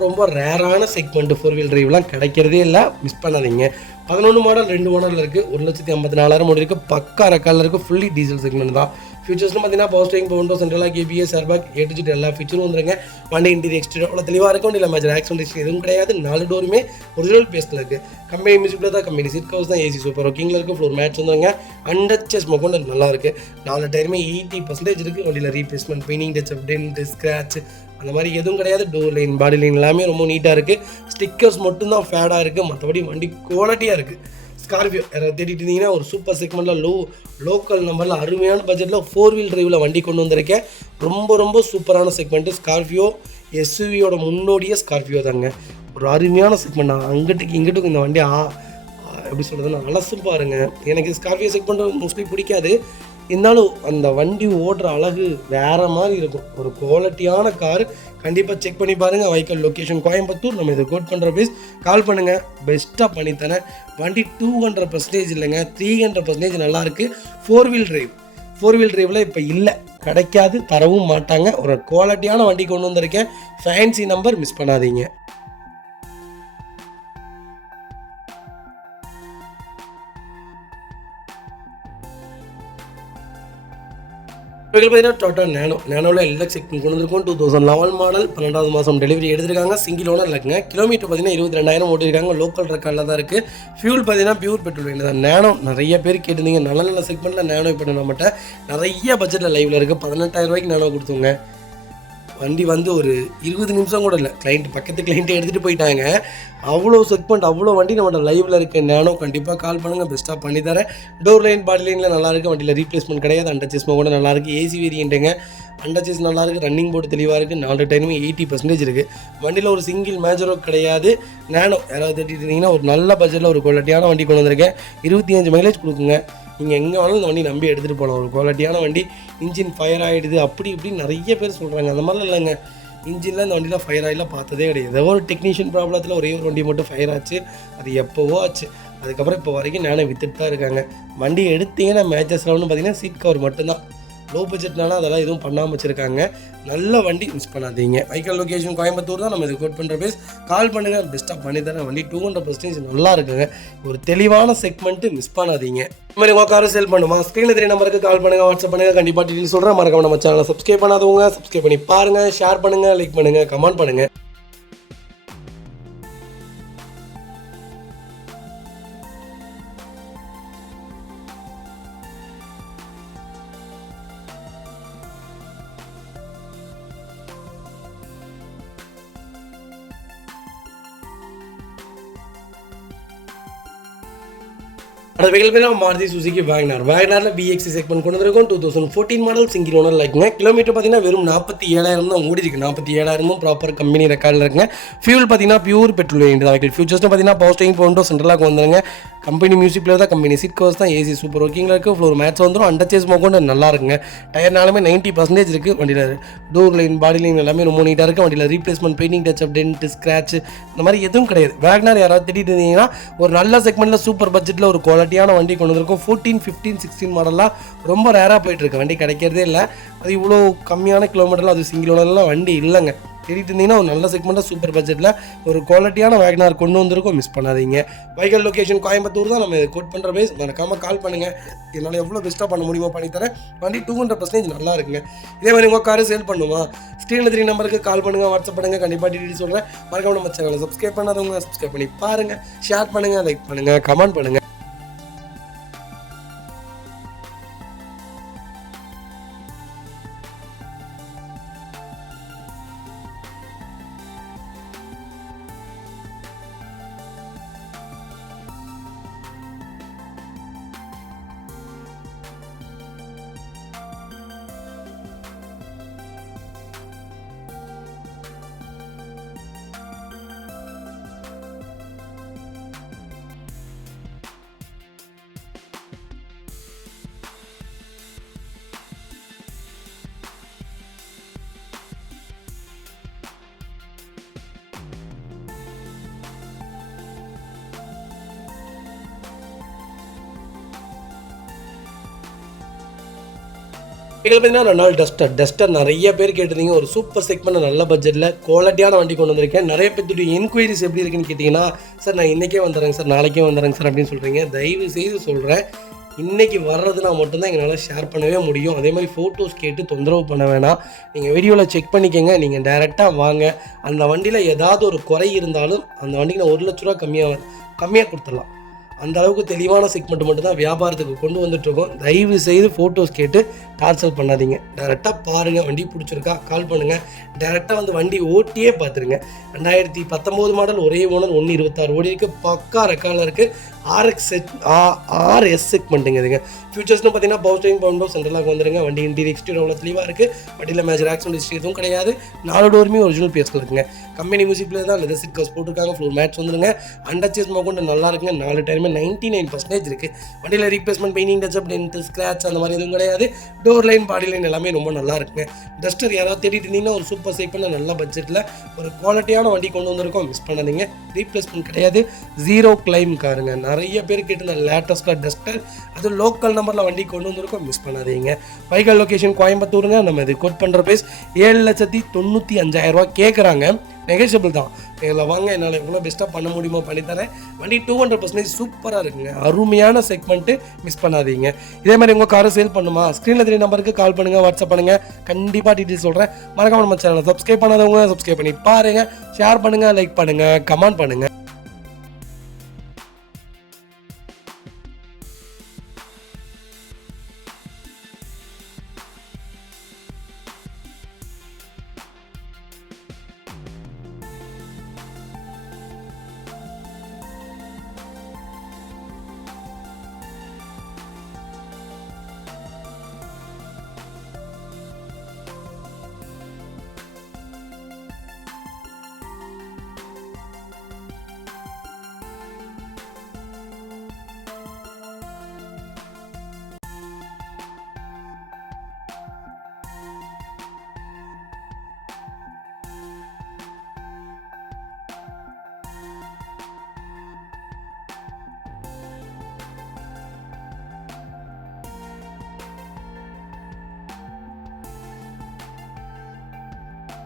ரொம்ப ரேரான செக்மெண்ட். 4 வீல் டிரைவ்லாம் கிடைக்கிறதே இல்லை, மிஸ் பண்ணாதீங்க. 11 மாடல் 2 ஓனரில் இருக்குது. 1,54,000 ஓடி இருக்குது. பக்கா ரெக்கார்டில் இருக்குது. ஃபுல்லி டீசல் செக்மெண்ட் தான். ஃபியூச்சர்ஸ்னு பார்த்தீங்கன்னா power steering, power window, central lock, ABS, airbag, A to Z எல்லா ஃபீச்சரும் வந்துருங்க. வண்டி இன்டீரியர் எக்ஸ்டீரியர் அவ்வளோ தெளிவாக இருக்கும். இல்லை மேஜர் ஆக்சிடென்ட் ஹிஸ்ட்ரி எதுவும் கிடையாது. 4 டோருமே ஒரிஜினல் பேஸ்டில் இருக்குது. கம்பெனி மியூசிக்கில் தான், கம்பெனி சீட் கவர்ஸ் தான், AC சூப்பர் ஒர்க்கிங்கில் இருக்குது. ஃப்ளோர் மேட்ச் வந்துருங்க. அண்டர்ச்சேஸ் கொண்டு நல்லா இருக்குது. 4 டயருமே 80% இருக்குது. வண்டியில் replacement, painting, touch up, dent, scratch அந்த மாதிரி எதுவும் கிடையாது. டோர் லைன், பாடி லைன் எல்லாமே ரொம்ப நீட்டாக இருக்குது. ஸ்டிக்கர்ஸ் மட்டும்தான் ஃபேடாக இருக்குது, மற்றபடி வண்டி குவாலிட்டியாக இருக்குது. ஸ்கார்பியோ யாராவது தேடிட்டு இருந்தீங்கன்னா ஒரு சூப்பர் செக்மெண்ட்டில் லோக்கல் நம்பரில் அருமையான பட்ஜெட்டில் 4 வீல் டிரைவில் வண்டி கொண்டு வந்திருக்கேன். ரொம்ப சூப்பரான செக்மெண்ட்டு. ஸ்கார்பியோ SUVயோட முன்னோடியே ஸ்கார்பியோ தாங்க. ஒரு அருமையான செக்மெண்ட். நான் இங்கிட்டுக்கு இந்த வண்டி எப்படி சொல்கிறதுன்னா அலசும் பாருங்கள். எனக்கு ஸ்கார்பியோ செக்மெண்ட் மோஸ்ட்லி பிடிக்காது. இருந்தாலும் அந்த வண்டி ஓடுற அழகு வேறு மாதிரி இருக்கும். ஒரு குவாலிட்டியான கார். கண்டிப்பாக செக் பண்ணி பாருங்கள். வைக்கல் லொக்கேஷன் கோயம்புத்தூர். நம்ம இதை கோட் பண்ணுற பேஸ். கால் பண்ணுங்கள், பெஸ்ட்டாக பண்ணித்தரேன். வண்டி 200% இல்லைங்க, 300% நல்லாயிருக்கு. 4 வீல் டிரைவில் இப்போ இல்லை, கிடைக்காது, தரவும் மாட்டாங்க. ஒரு குவாலிட்டியான வண்டி கொண்டு வந்திருக்கேன். ஃபேன்சி நம்பர், மிஸ் பண்ணாதீங்க. பார்த்தீங்கன்னா டாடா நேனோவில் LX செக்மெண்ட் கொண்டு வந்திருக்கும். 2011 மாடல், 12வது மாதம் டெலிவரி எடுத்திருக்காங்க. சிங்கிள் ஓனர் இருக்குங்க. கிலோமீட்டர் பார்த்தீங்கன்னா 22,000 ஓட்டிருக்காங்க. லோக்கல் ரெக்கார்டில் தான் இருக்குது. ஃபியூல் பார்த்தீங்கன்னா பியூர் பெட்ரோல் தான். நேனோ நிறைய பேர் கேட்டிருந்தீங்க. நல்ல செக்மெண்ட்டில் நேனோ இப்போ நம்மகிட்ட நிறைய பட்ஜெட்டில் லைவில் இருக்குது. 18,000 ரூபாய்க்கு நேனோ கொடுத்துங்க. வண்டி வந்து ஒரு 20 நிமிஷம் கூட இல்லை, பக்கத்து கிளைண்ட்டை எடுத்துகிட்டு போயிட்டாங்க. அவ்வளோ செக்மெண்ட், அவ்வளோ வண்டி நம்மளோட லைவில் இருக்க நேனோ. கண்டிப்பாக கால் பண்ணுங்கள், பெஸ்ட்டாக பண்ணி தரேன். டோர் லைன் பாடி லைனில் நல்லாயிருக்கு, வண்டியில் ரீப்ளேஸ்மெண்ட் கிடையாது. அண்டர் சேஸ்மா கூட நல்லாயிருக்கு, ஏசி வேரியண்ட்டுங்க. அண்டர் சேஸ் நல்லாயிருக்கு, ரன்னிங் போர்டு தெளிவாக இருக்குது, 4 டைமுமே 80% இருக்குது. வண்டியில் ஒரு சிங்கிள் மேஜரோ கிடையாது. நேனோ யாராவது தேடிட்டு இருந்தீங்கன்னா ஒரு நல்ல பட்ஜெட்டில் ஒரு குவாலிட்டியான வண்டி கொண்டு வந்திருக்கேன். 25 மைலேஜ் கொடுக்குங்க. நீங்கள் எங்கே வேணாலும் இந்த வண்டி நம்பி எடுத்துகிட்டு போகலாம். ஒரு குவாலிட்டியான வண்டி. இன்ஜின் ஃபயர் ஆகிடுது அப்படி இப்படின்னு நிறைய பேர் சொல்கிறாங்க. அந்த மாதிரிலாம் இல்லைங்க. இன்ஜினில் இந்த வண்டியில் ஃபயர் ஆகிலாம் பார்த்ததே கிடையாது. ஏதோ ஒரு டெக்னீஷியன் ப்ராப்ளத்தில் ஒரே ஒரு வண்டி மட்டும் ஃபயர் ஆச்சு. அது எப்போவோ ஆச்சு. அதுக்கப்புறம் இப்போ வரைக்கும் நானே வித்துட்டு தான் இருக்காங்க. வண்டி எடுத்தீங்கன்னா மேட்சஸில் ஒன்று பார்த்தீங்கன்னா சீட் கவர் மட்டும்தான். லோ பட்ஜெட்னால அதெல்லாம் எதுவும் பண்ணாமல் வச்சுருக்காங்க. நல்ல வண்டி, மிஸ் பண்ணாதீங்க. வைக்கல் லொக்கேஷன் கோயம்புத்தூர் தான். நம்ம இது கோட் பண்ணுற பேஸ். கால் பண்ணுங்கள், பெஸ்ட்டாக பண்ணி தரேன். வண்டி 200% நல்லா இருக்குங்க. ஒரு தெளிவான செக்மெண்ட்டு, மிஸ் பண்ணாதீங்க. இந்த மாதிரி உங்கள் காரை சேல் பண்ணுமா? ஸ்க்ரீனில் 3 நம்பருக்கு கால் பண்ணுங்கள், வாட்ஸ்அப் பண்ணுங்கள். கண்டிப்பாக டீட்டெயில் சொல்கிறேன். மறக்காம நம்ம சேனலை சப்ஸ்கிரைப் பண்ணாதவங்க சப்ஸ்கிரைப் பண்ணி பாருங்கள், ஷேர் பண்ணுங்கள், லைக் பண்ணுங்கள், கமெண்ட் பண்ணுங்கள். அந்த வெஹிக்கிள் பேர் மாருதி சுசுகி வேகனார். வேகனாரில் பிஎக்ஸி செக்மெண்ட் கொண்டு வந்திருக்கோம். 2014 மாடல், சிங்கிள் ஓனர் லைக்குங்க. கிலோமீட்டர் பார்த்தீங்கன்னா வெறும் 47,000 தான் ஓடி இருக்கு. 47,000 ப்ராப்பர் கம்பெனி ரெக்கார்டில் இருக்குங்க. ஃபியூல் பார்த்தீங்கன்னா பியூர் பெட்ரோல் வேண்டியது தான். வெஹிக்கிள் ஃபியூச்சர்ஸ் பார்த்தீங்கன்னா பவர் ஸ்டீரிங் போண்டோ சென்ட்ரலாக வந்துருங்க. கம்பெனி மியூசிக் பிளேயர் தான், கம்பெனி சீட் கவர்ஸ் தான், ஏசி சூப்பர் ஒர்க்கிங்கில் இருக்குது. ஃப்ளோர் மேட்ச் வந்துடும். அண்டர் சேஸ் மோக்கொண்டு நல்லா இருக்குங்க. டயர்னாலுமே 90% இருக்குது. வண்டியில் டோர் லைன் பாடி லைன் எல்லாமே ரொம்ப நீட்டாக இருக்குது. வண்டியில் replacement, painting touch up, dent, scratch இந்த மாதிரி எதுவும் கிடையாது. வேகனார் யாராவது திட்டிட்டு இருந்தீங்கன்னா ஒரு நல்ல செக்மெண்ட்டில் சூப்பர் பட்ஜெட்டில் ஒரு குவாலிட்டியான வண்டி கொண்டு வந்திருக்கும். 14, 15, 16 மாடல்லாம் ரொம்ப ரேராக போயிட்டுருக்கு. வண்டி கிடைக்கிறதே இல்லை. அது இவ்வளோ கம்மியான கிலோமீட்டரில் அது சிங்கிள் ஓனர்லாம் வண்டி இல்லைங்க. தேடிட்டு இருந்தீங்கன்னா ஒரு நல்ல செக்மெண்ட்டாக சூப்பர் பட்ஜெட்டில் ஒரு குவாலிட்டியான வேகனார் கொண்டு வந்திருக்கோம், மிஸ் பண்ணாதீங்க. வைக்கல் லொக்கேஷன் கோயம்புத்தூர் தான். நம்ம கோட் பண்ணுற பேஸ். மறக்காமல் கால் பண்ணுங்கள். என்னால் எவ்வளோ பெஸ்ட்டாக பண்ண முடியுமோ பண்ணித்தரேன். வண்டி 200% நல்லா இருக்குங்க. இதே மாதிரி உங்கள் காரை சேல் பண்ணுமா? ஸ்க்ரீனில் 3 நம்பருக்கு கால் பண்ணுங்கள், வாட்ஸ்அப் பண்ணுங்கள். கண்டிப்பாக டீட்டெயில் சொல்கிறேன். மறக்காம நம்ம சேனலை சப்ஸ்கிரைப் பண்ணாதவங்க சப்ஸ்கிரைப் பண்ணி பாருங்கள், ஷேர் பண்ணுங்கள், லைக் பண்ணுங்கள், கமெண்ட் பண்ணுங்கள். இதில் பார்த்தீங்கன்னா 2 நாள் டஸ்டர் நிறைய பேர் கேட்டிருந்தீங்க. ஒரு சூப்பர் செக்மெண்ட் நல்ல பட்ஜெட்டில் குவாலிட்டியான வண்டி கொண்டு வந்திருக்கேன். நிறைய பேருடைய என்கொயரிஸ் எப்படி இருக்குன்னு கேட்டிங்கன்னா, சார் நான் இன்றைக்கே வந்துடுறேங்க சார், நாளைக்கே வந்துடுறேங்க சார் அப்படின்னு சொல்கிறீங்க. தயவு செய்து சொல்கிறேன், இன்றைக்கி வர்றதுனா மட்டும்தான் எங்களால் ஷேர் பண்ணவே முடியும். அதே மாதிரி ஃபோட்டோஸ் கேட்டு தொந்தரவு பண்ண வேணாம். நீங்கள் வீடியோவில் செக் பண்ணிக்கோங்க. நீங்கள் டைரெக்டாக வாங்க. அந்த வண்டியில் ஏதாவது ஒரு குறை இருந்தாலும் அந்த வண்டிக்கு நான் 1 லட்ச ரூபா கம்மியாக கொடுத்துடலாம். அந்த அளவுக்கு தெளிவான செக்மெண்ட் மட்டும் தான் வியாபாரத்துக்கு கொண்டு வந்துட்டுருக்கோம். தயவு செய்து ஃபோட்டோஸ் கேட்டு டார்ச்சல் பண்ணாதீங்க. டேரெக்டாக பாருங்கள், வண்டி பிடிச்சிருக்கா கால் பண்ணுங்கள். டேரெக்டாக வந்து வண்டி ஓட்டியே பார்த்துருங்க. 2019 மாடல், ஒரே ஓனர், 126 ஓடி இருக்குது. பக்கா ரெக்கார்டில் இருக்குது. RS செக்மெண்ட்டுங்க இதுங்க. ஃபியூச்சர்ஸ்னு பார்த்தீங்கன்னா பவர் ஸ்டீரிங் பவுண்டோ சென்ட்ரலாக வந்துருங்க. வண்டி இன்டீரியர் எக்ஸ்டீரியர் அவ்வளோ தெளிவாக இருக்குது. வண்டியில் மேஜர் ஆக்சிடென்ட் ஹிஸ்ட்ரி எதுவும் கிடையாது. 4 டோருமே ஒரிஜினல் பேஸ்கள் இருக்குங்க. கம்பெனி மியூசிக் பிளேயர் தான், லெதர் சீட் கவர்ஸ் போட்டிருக்காங்க. ஃப்ளோர் மேட்ச் வந்துருங்க. அண்டர் சேஸ் மோக்கொண்டு நல்லா இருக்குங்க. 4 டைமே 99% இருக்குது. வண்டியில் replacement, painting touch up, dent, scratch அந்த மாதிரி எதுவும் கிடையாது. டோர் லைன் பாடி லைன் எல்லாமே ரொம்ப நல்லா இருக்குங்க. டஸ்டர் யாராவது தேடிட்டு இருந்தீங்கன்னா ஒரு சூப்பர் செக்மெண்ட் நல்ல பட்ஜெட்டில் ஒரு குவாலிட்டியான வண்டி கொண்டு வந்திருக்கோம், மிஸ் பண்ணாதீங்க. ரீப்ளேஸ்மெண்ட் கிடையாது. 0 கிளைம் காருங்க. நிறைய பேர் கேட்டு நான் லேட்டஸ்ட்டில் டஸ்டர் அது லோக்கல் நம்பரில் வண்டி கொண்டு வந்திருக்கோம், மிஸ் பண்ணாதீங்க. வைக்கல் லொக்கேஷன் கோயம்புத்தூருங்க. நம்ம இது கோட் பண்ணுற ப்ரைஸ் 7,95,000 கேட்குறாங்க. நெகோஷியபிள் தான். இதில் வாங்க, என்னால் எவ்வளோ பெஸ்ட்டாக பண்ண முடியுமோ பண்ணித்தரேன். வண்டி 200% சூப்பராக இருக்குங்க. அருமையான செக்மெண்ட்டு, மிஸ் பண்ணாதீங்க. இதே மாதிரி உங்கள் காரை சேல் பண்ணுமா? ஸ்க்ரீனில் 3 நம்பருக்கு கால் பண்ணுங்கள், வாட்ஸ்அப் பண்ணுங்கள். கண்டிப்பாக டீட்டெயில் சொல்கிறேன். மறக்காம நம்ம சேனலை சப்ஸ்கிரைப் பண்ணாதவங்க சப்ஸ்கிரைப் பண்ணி பாருங்கள், ஷேர் பண்ணுங்கள், லைக் பண்ணுங்கள், கமெண்ட் பண்ணுங்கள்.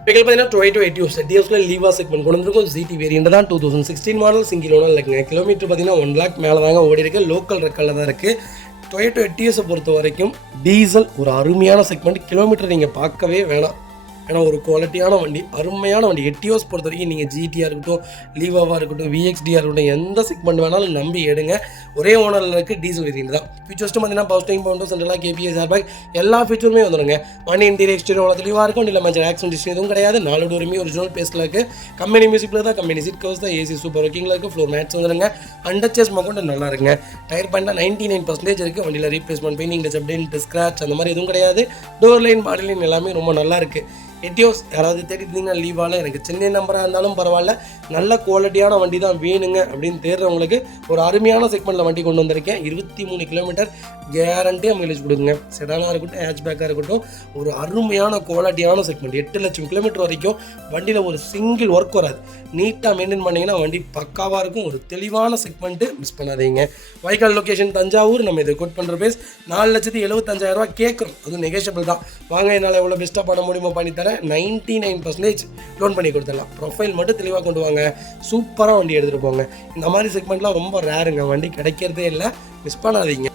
வெஹிக்கிள் பார்த்தீங்கன்னா டொயோட்டோ எட்டியோஸ் எட்டியோஸில் லீவா செக்மெண்ட் கொண்டு வந்திருக்கும். ஜிடி வேரியண்ட் தான் 2016 மாடல், சிங்கிள் ஓனர் இல்லைங்க. கிலோமீட்டர் பார்த்தீங்கன்னா 1 lakh மேலே தாங்க ஓடி இருக்கு. லோக்கல் ரெக்கார்டில் தான் இருக்குது. டொயோட்டோ எட்டியோஸை பொறுத்த வரைக்கும் டீசல் ஒரு அருமையான செக்மெண்ட். கிலோமீட்டர் நீங்கள் பார்க்கவே வேணாம். ஏன்னா ஒரு குவாலிட்டியான வண்டி, அருமையான வண்டி. எட்டியோஸ் பொறுத்த வரைக்கும் நீங்கள் ஜிடியாக இருக்கட்டும், லீவாவாக இருக்கட்டும், விஎக்ஸ்டியாக இருக்கட்டும், எந்த செக்மெண்ட் வேணாலும் நம்பி எடுங்க. ஒரே ஓனரில் இருக்குது. டீசல் வேரியண்ட் தான். ஃபீச்சர்ஸ்ட்டு பார்த்தீங்கன்னா பவர் ஸ்டீரிங், பவுண்டோ சென்ட்ரலாக, கேபிஎஸ் ஏர்பேக் எல்லா ஃபீச்சருமே வந்துடுங்க. வண்டி இன்டீரியர் எக்ஸ்டீரியர் அவ்வளோ தெளிவாக இருக்கும். இல்லை மேஜர் ஆக்சிடென்ட் ஹிஸ்ட்ரி எதுவும் கிடையாது. 4 டோருமே ஒரிஜினல் பேஸ்ட்டில் இருக்குது. கம்பெனி மியூசிக்கில் தான், கம்பெனி சீட் கவர்ஸ் தான், ஏசி சூப்பர் ஒர்க்கிங்கில் இருக்குது. ஃப்ளோர் மேட்ஸ் வந்துடுங்க. அண்டர்ச்சேஸ் மொக்கொண்டு நல்லா இருக்குங்க. டயர் பாயிண்ட் 99% இருக்குது. வண்டியில் replacement, painting touch, update, scratch அந்த மாதிரி எதுவும் கிடையாது. டோர் லைன், பாடி லைன் எல்லாமே ரொம்ப நல்லா இருக்குது. எட்டியோஸ் யாராவது தேடிட்டீங்கன்னா லீவால் எனக்கு சென்னை நம்பராக இருந்தாலும் பரவாயில்ல, நல்ல குவாலிட்டியான வண்டி தான் வேணுங்க அப்படின்னு தேடுறவங்களுக்கு ஒரு அருமையான செக்மெண்ட்டில் வண்டி கொண்டு வந்திருக்கேன். 23 கிலோமீட்டர் கேரண்டியாக மைலேஜ் கொடுக்குங்க. செடானாக இருக்கட்டும், ஹேட்ச்பேக்காக இருக்கட்டும், ஒரு அருமையான குவாலிட்டியான செக்மெண்ட். 8 லட்சம் கிலோமீட்டர் வரைக்கும் வண்டியில் ஒரு சிங்கிள் ஒர்க் வராது. நீட்டாக மெயின்டைன் பண்ணிங்கன்னா வண்டி பக்காவாக இருக்கும். ஒரு தெளிவான செக்மெண்ட்டு, மிஸ் பண்ணாதீங்க. வைக்கால் லொக்கேஷன் தஞ்சாவூர். நம்ம இதை கோட் பண்ணுற பேஸ் 4,75,000 கேட்குறோம். அதுவும் நெகோஷியபிள் தான். வாங்க, என்னால் எவ்வளோ பெஸ்ட்டாக பண்ண முடியுமோ பண்ணித்தரேன். 99% லோன் பண்ணி கொடுத்துடலாம். ப்ரொஃபைல் மட்டும் தெளிவாக கொண்டு வாங்க. சூப்பராக வண்டி எடுத்துகிட்டு போங்க. இந்த மாதிரி செக்மெண்ட்லாம் ரொம்ப ரேருங்க. வண்டி கிடைக்கிறதே இல்லை. மிஸ் பண்ணாதீங்க.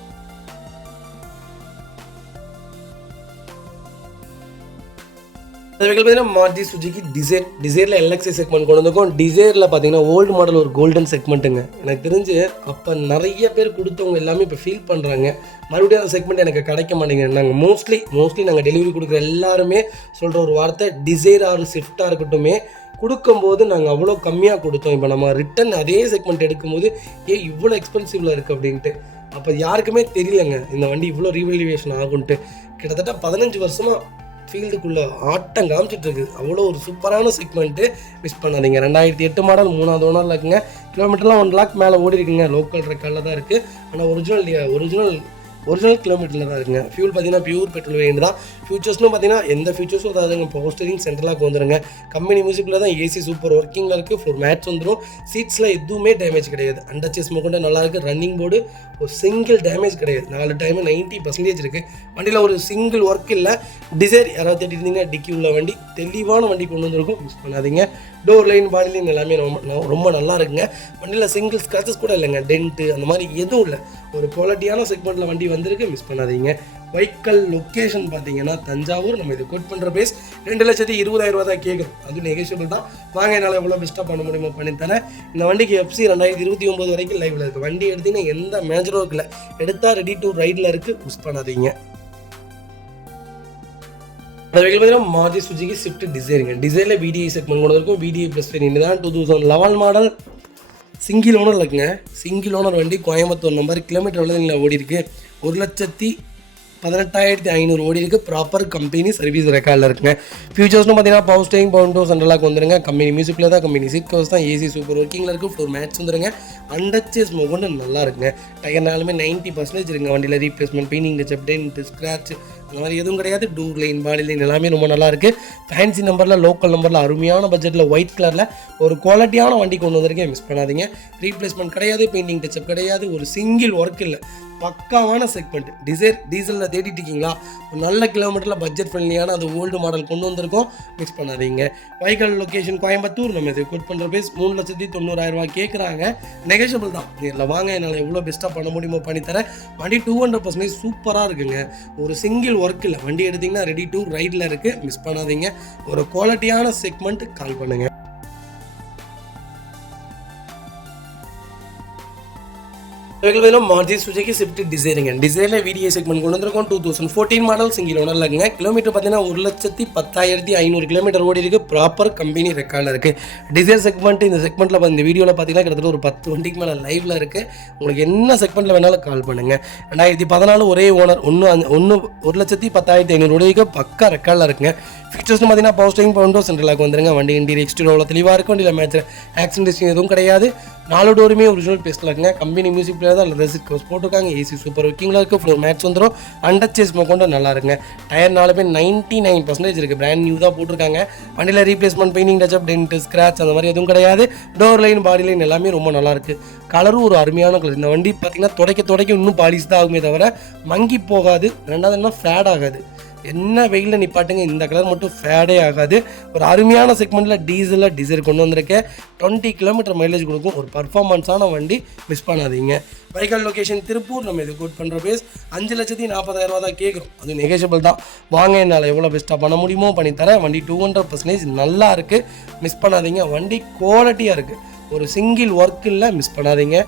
அது பார்த்தீங்கன்னா மாருதி சுஜுகி டிசைர். டிசைரில் எல்எக்ஸி செக்மெண்ட் கொண்டு வந்திருக்கோம். டிசைரில் பார்த்தீங்கன்னா ஓல்டு மாடல் ஒரு கோல்டன் செக்மெண்ட்டுங்க. எனக்கு தெரிஞ்சு அப்போ நிறைய பேர் கொடுத்தவங்க எல்லாமே இப்போ ஃபீல் பண்ணுறாங்க, மறுபடியும் அந்த செக்மெண்ட் எனக்கு கிடைக்க மாட்டேங்குது. நாங்கள் மோஸ்ட்லி நாங்கள் டெலிவரி கொடுக்குற எல்லாருமே சொல்கிற ஒரு வார்த்தை, டிசைர் ஆர் ஸ்விஃப்டாக இருக்கட்டுமே கொடுக்கும்போது நாங்கள் அவ்வளோ கம்மியாக கொடுத்தோம். இப்போ நம்ம ரிட்டன் அதே செக்மெண்ட் எடுக்கும்போது இவ்வளோ எக்ஸ்பென்சிவில் இருக்குது அப்படின்ட்டு. அப்போ யாருக்குமே தெரியலங்க இந்த வண்டி இவ்வளோ ரீவல்யூவேஷன் ஆகுன்ட்டு. கிட்டத்தட்ட 15 வருஷமாக ஃபீல்டுக்குள்ளே ஆட்டம் காமிச்சிட்ருக்கு. அவ்வளோ ஒரு சூப்பரான செக்மெண்ட்டு, மிஸ் பண்ணாதீங்க. 2008 மாடல், 3வது ஓனரில் இருக்குங்க. கிலோமீட்டர்லாம் 1 lakh மேலே ஓடி இருக்குங்க. லோக்கல் ரெக்கார்டில் தான் இருக்குது. ஆனால் ஒரிஜினல் கிலோமீட்டரில் தான் இருக்குங்க. ஃபியூல் பார்த்தீங்கன்னா பியூர் பெட்ரோல் வேரியண்ட் தான். ஃபியூச்சர்ஸ்னு பார்த்தீங்கன்னா எந்த ஃபியூச்சர்ஸும் அதாவதுங்க. பவர் ஸ்டீரிங் சென்ட்ரலாக வந்துடுங்க. கம்பெனி மியூசிக்கில் தான், ஏசி சூப்பர் ஒர்க்கிங்கில் இருக்குது. ஃப்ளோர் மேட்ச் வந்துடும். சீட்ஸில் எதுவுமே டேமேஜ் கிடையாது. அண்டர்ச்சேஸ் மொக்கொண்டு நல்லா இருக்குது. ரன்னிங் போர்டு ஒரு சிங்கிள் டேமேஜ் கிடையாது. 4 டைமு 90% இருக்குது. வண்டியில் ஒரு சிங்கிள் ஒர்க் இல்லை. டிசைர் யாராவது தேடிட்டீங்கன்னா டிக்கி உள்ள வண்டி, தெளிவான வண்டி கொண்டு வந்திருக்கும். மிஸ் பண்ணாதீங்க. டோர் லைன், பாடி லைன் எல்லாமே ரொம்ப நல்லா இருக்குங்க. வண்டியில் சிங்கிள் ஸ்க்ராச்சஸ் கூட இல்லைங்க. டென்ட்டு அந்த மாதிரி எதுவும் இல்லை. ஒரு குவாலிட்டியான செக்மெண்ட்டில் வண்டி வந்திருக்கு. மிஸ் பண்ணாதீங்க. வைக்கல் லொக்கேஷன் பார்த்தீங்கன்னா தஞ்சாவூர். நம்ம இதை கோட் பண்ணுற பேஸ் 2,20,000 தான் கேட்குறோம். அது நெகோஷியபிள் தான். வாங்க, என்னால் எவ்வளோ பெஸ்ட்டாக பண்ண முடியுமோ பண்ணித்தரேன். இந்த வண்டிக்கு FC 2029 வரைக்கும் லைவில் இருக்குது. வண்டி எடுத்தீங்கன்னா எந்த மேஜரும் இருக்குல்ல, எடுத்தால் ரெடி டு ரைடில் இருக்குது. மிஸ் பண்ணாதீங்க. அந்த வெஹிக்கிள் பார்த்தீங்கன்னா மாருதி சுஜுகி ஸ்விஃப்ட் டிசைருங்க. டிசைரில் VDI செக்மெண்ட் கொண்டு இருக்கும். VDI ப்ளஸ் வேரியண்ட் தான். 2011 மாடல், சிங்கிள் ஓனர் இருக்குங்க. சிங்கிள் ஓனர் வண்டி, கோயம்புத்தூர் நம்பர். கிலோமீட்டர் எவ்வளோ ஓடி இருக்குது? 1,18,500 ஓடி இருக்குது. ப்ராப்பர் கம்பெனி சர்வீஸ் ரெக்கார்டில் இருக்குங்க. ஃபியூச்சர்ஸ்னு பார்த்தீங்கன்னா பவர் ஸ்டீரிங், பவுண்டோ சென்ட்ரலாக வந்துடுங்க. கம்பெனி மியூசிக்கில் தான், கம்பெனி சீட் கவர்ஸ் தான், ஏசி சூப்பர் ஒர்க்கிங்கில் இருக்குது. ஃப்ளோர் மேட்ச் வந்துடுங்க. அண்டர்ச்சேஸ் மொக்கொண்டு நல்லா இருக்குங்க. டயர்னாலுமே 90% இருக்குங்க. வண்டியில் replacement, painting touch, update, scratch அந்த மாதிரி எதுவும் கிடையாது. டூர் லைன், பாடி லைன் எல்லாமே ரொம்ப நல்லா இருக்குது. ஃபேன்சி நம்பரில், லோக்கல் நம்பரில், அருமையான பட்ஜெட்டில், ஒயிட் கலரில் ஒரு குவாலிட்டியான வண்டி கொண்டு வந்திருக்கேன். மிஸ் பண்ணாதீங்க. ரீப்ளேஸ்மெண்ட் கிடையாது, பெயிண்டிங் டச்சப் கிடையாது, ஒரு சிங்கிள் ஒர்க் இல்லை. பக்காவான செக்மெண்ட். டீசலில் தேடிட்டு இருக்கீங்களா? ஒரு நல்ல கிலோமீட்டரில் பட்ஜெட் ஃப்ரெண்ட்லியான அது ஓல்டு மாடல் கொண்டு வந்திருக்கோம். மிக்ஸ் பண்ணாதீங்க. வைக்கல் லொக்கேஷன் கோயம்புத்தூர். நம்ம இதை கோட் பண்ணுற பேஸ் 3,90,000 கேட்குறாங்க. நெகோஷியபிள் தான். நேரில் வாங்க, என்னால் எவ்வளோ பெஸ்ட்டாக பண்ண முடியுமோ பண்ணித்தரேன். வண்டி 200% சூப்பராக இருக்குங்க. ஒரு சிங்கிள் ஒர்க் இல்லை. வண்டி எடுத்திங்கன்னா ரெடி டு ரைடில் இருக்குது. மிஸ் பண்ணாதீங்க. ஒரு குவாலிட்டியான செக்மெண்ட் கால் பண்ணுங்கள். மாருதி சுஜுகி ஸ்விஃப்ட் டிசைருங்க. டிசைரில் VDI செக்மெண்ட் கொண்டு வந்திருக்கோம். 2014 மாடல், சிங்கிள் ஓனரில் இருக்குங்க. கிலோமீட்டர் பார்த்தீங்கன்னா 1,10,500 கிலோமீட்டர் ஓடி இருக்குது. ப்ராப்பர் கம்பெனி ரெக்கார்டில் இருக்குது. Dzire segment. இந்த செக்மெண்ட்டில் இந்த வீடியோவில் பார்த்தீங்கன்னா கிட்டத்தட்ட ஒரு 10 வண்டிக்கு மேலே லைவில் இருக்குது. உங்களுக்கு என்ன செக்மெண்ட்டில் வேணாலும் கால் பண்ணுங்கள். 2014 ஒரே ஓனர். 1,10,500 ஓடி இருக்குது. பக்கா ரெக்கார்டில் இருக்குங்க. ஃபீச்சர்ஸ்னு பார்த்தீங்கன்னா பவர் ஸ்டீரிங், பவுண்டோ சென்ட்ரலாக வந்துருங்க. வண்டி இன்டீரியர் எக்ஸ்டீரியர் அவ்வளோ தெளிவாக இருக்கும். வண்டியில் மேட்ச் ஆக்சிடென்ட் ஹிஸ்ட்ரி எதுவும் கிடையாது. 4 டோருமே ஒரிஜினல் பேஸ்ட்டில் இருக்குங்க. கம்பெனி மியூசிக் பிளேயர் தான், ரெசிட் கவர்ஸ் போட்டிருக்காங்க. ஏசி சூப்பர் ஒர்க்கிங்கில் இருக்குது. ஃப்ளோர் மேட்ச் வந்துடும். அண்டர்ச்சேஸ் கொண்டு நல்லா இருக்குங்க. டயர் 99% இருக்குது. பிராண்ட் நியூ தான் போட்டிருக்காங்க. வண்டியில் replacement, painting touch up, dent, scratch அந்த மாதிரி எதுவும் கிடையாது. டோர் லைன், பாடி லைன் எல்லாமே ரொம்ப நல்லா இருக்குது. கலரும் ஒரு அருமையான கலர். இந்த வண்டி பார்த்தீங்கன்னா துடைக்க இன்னும் பாலிஷ் தான் ஆகுமே தவிர மங்கி போகாது. ரெண்டாவது என்ன ஃபேட் ஆகாது. என்ன வெயிலில் நிப்பாட்டுங்க, இந்த கலர் மட்டும் ஃபேடே ஆகாது. ஒரு அருமையான செக்மெண்ட்டில் டீசலில் டிசைர் கொண்டு வந்திருக்கேன். 20 கிலோமீட்டர் மைலேஜ் கொடுக்கும். ஒரு பர்ஃபார்மன்ஸான வண்டி, மிஸ் பண்ணாதீங்க. வைக்கல் லொக்கேஷன் திருப்பூர். நம்ம இது கோட் பண்ணுற பேஸ் 5,40,000 தான் கேட்குறோம். அது நெகோஷியபிள் தான். வாங்க, என்னால் எவ்வளோ பெஸ்ட்டாக பண்ண முடியுமோ பண்ணித்தரேன். வண்டி 200% நல்லா இருக்குது, மிஸ் பண்ணாதீங்க. வண்டி குவாலிட்டியாக இருக்குது, ஒரு சிங்கிள் ஒர்க் இல்லை, மிஸ் பண்ணாதீங்க.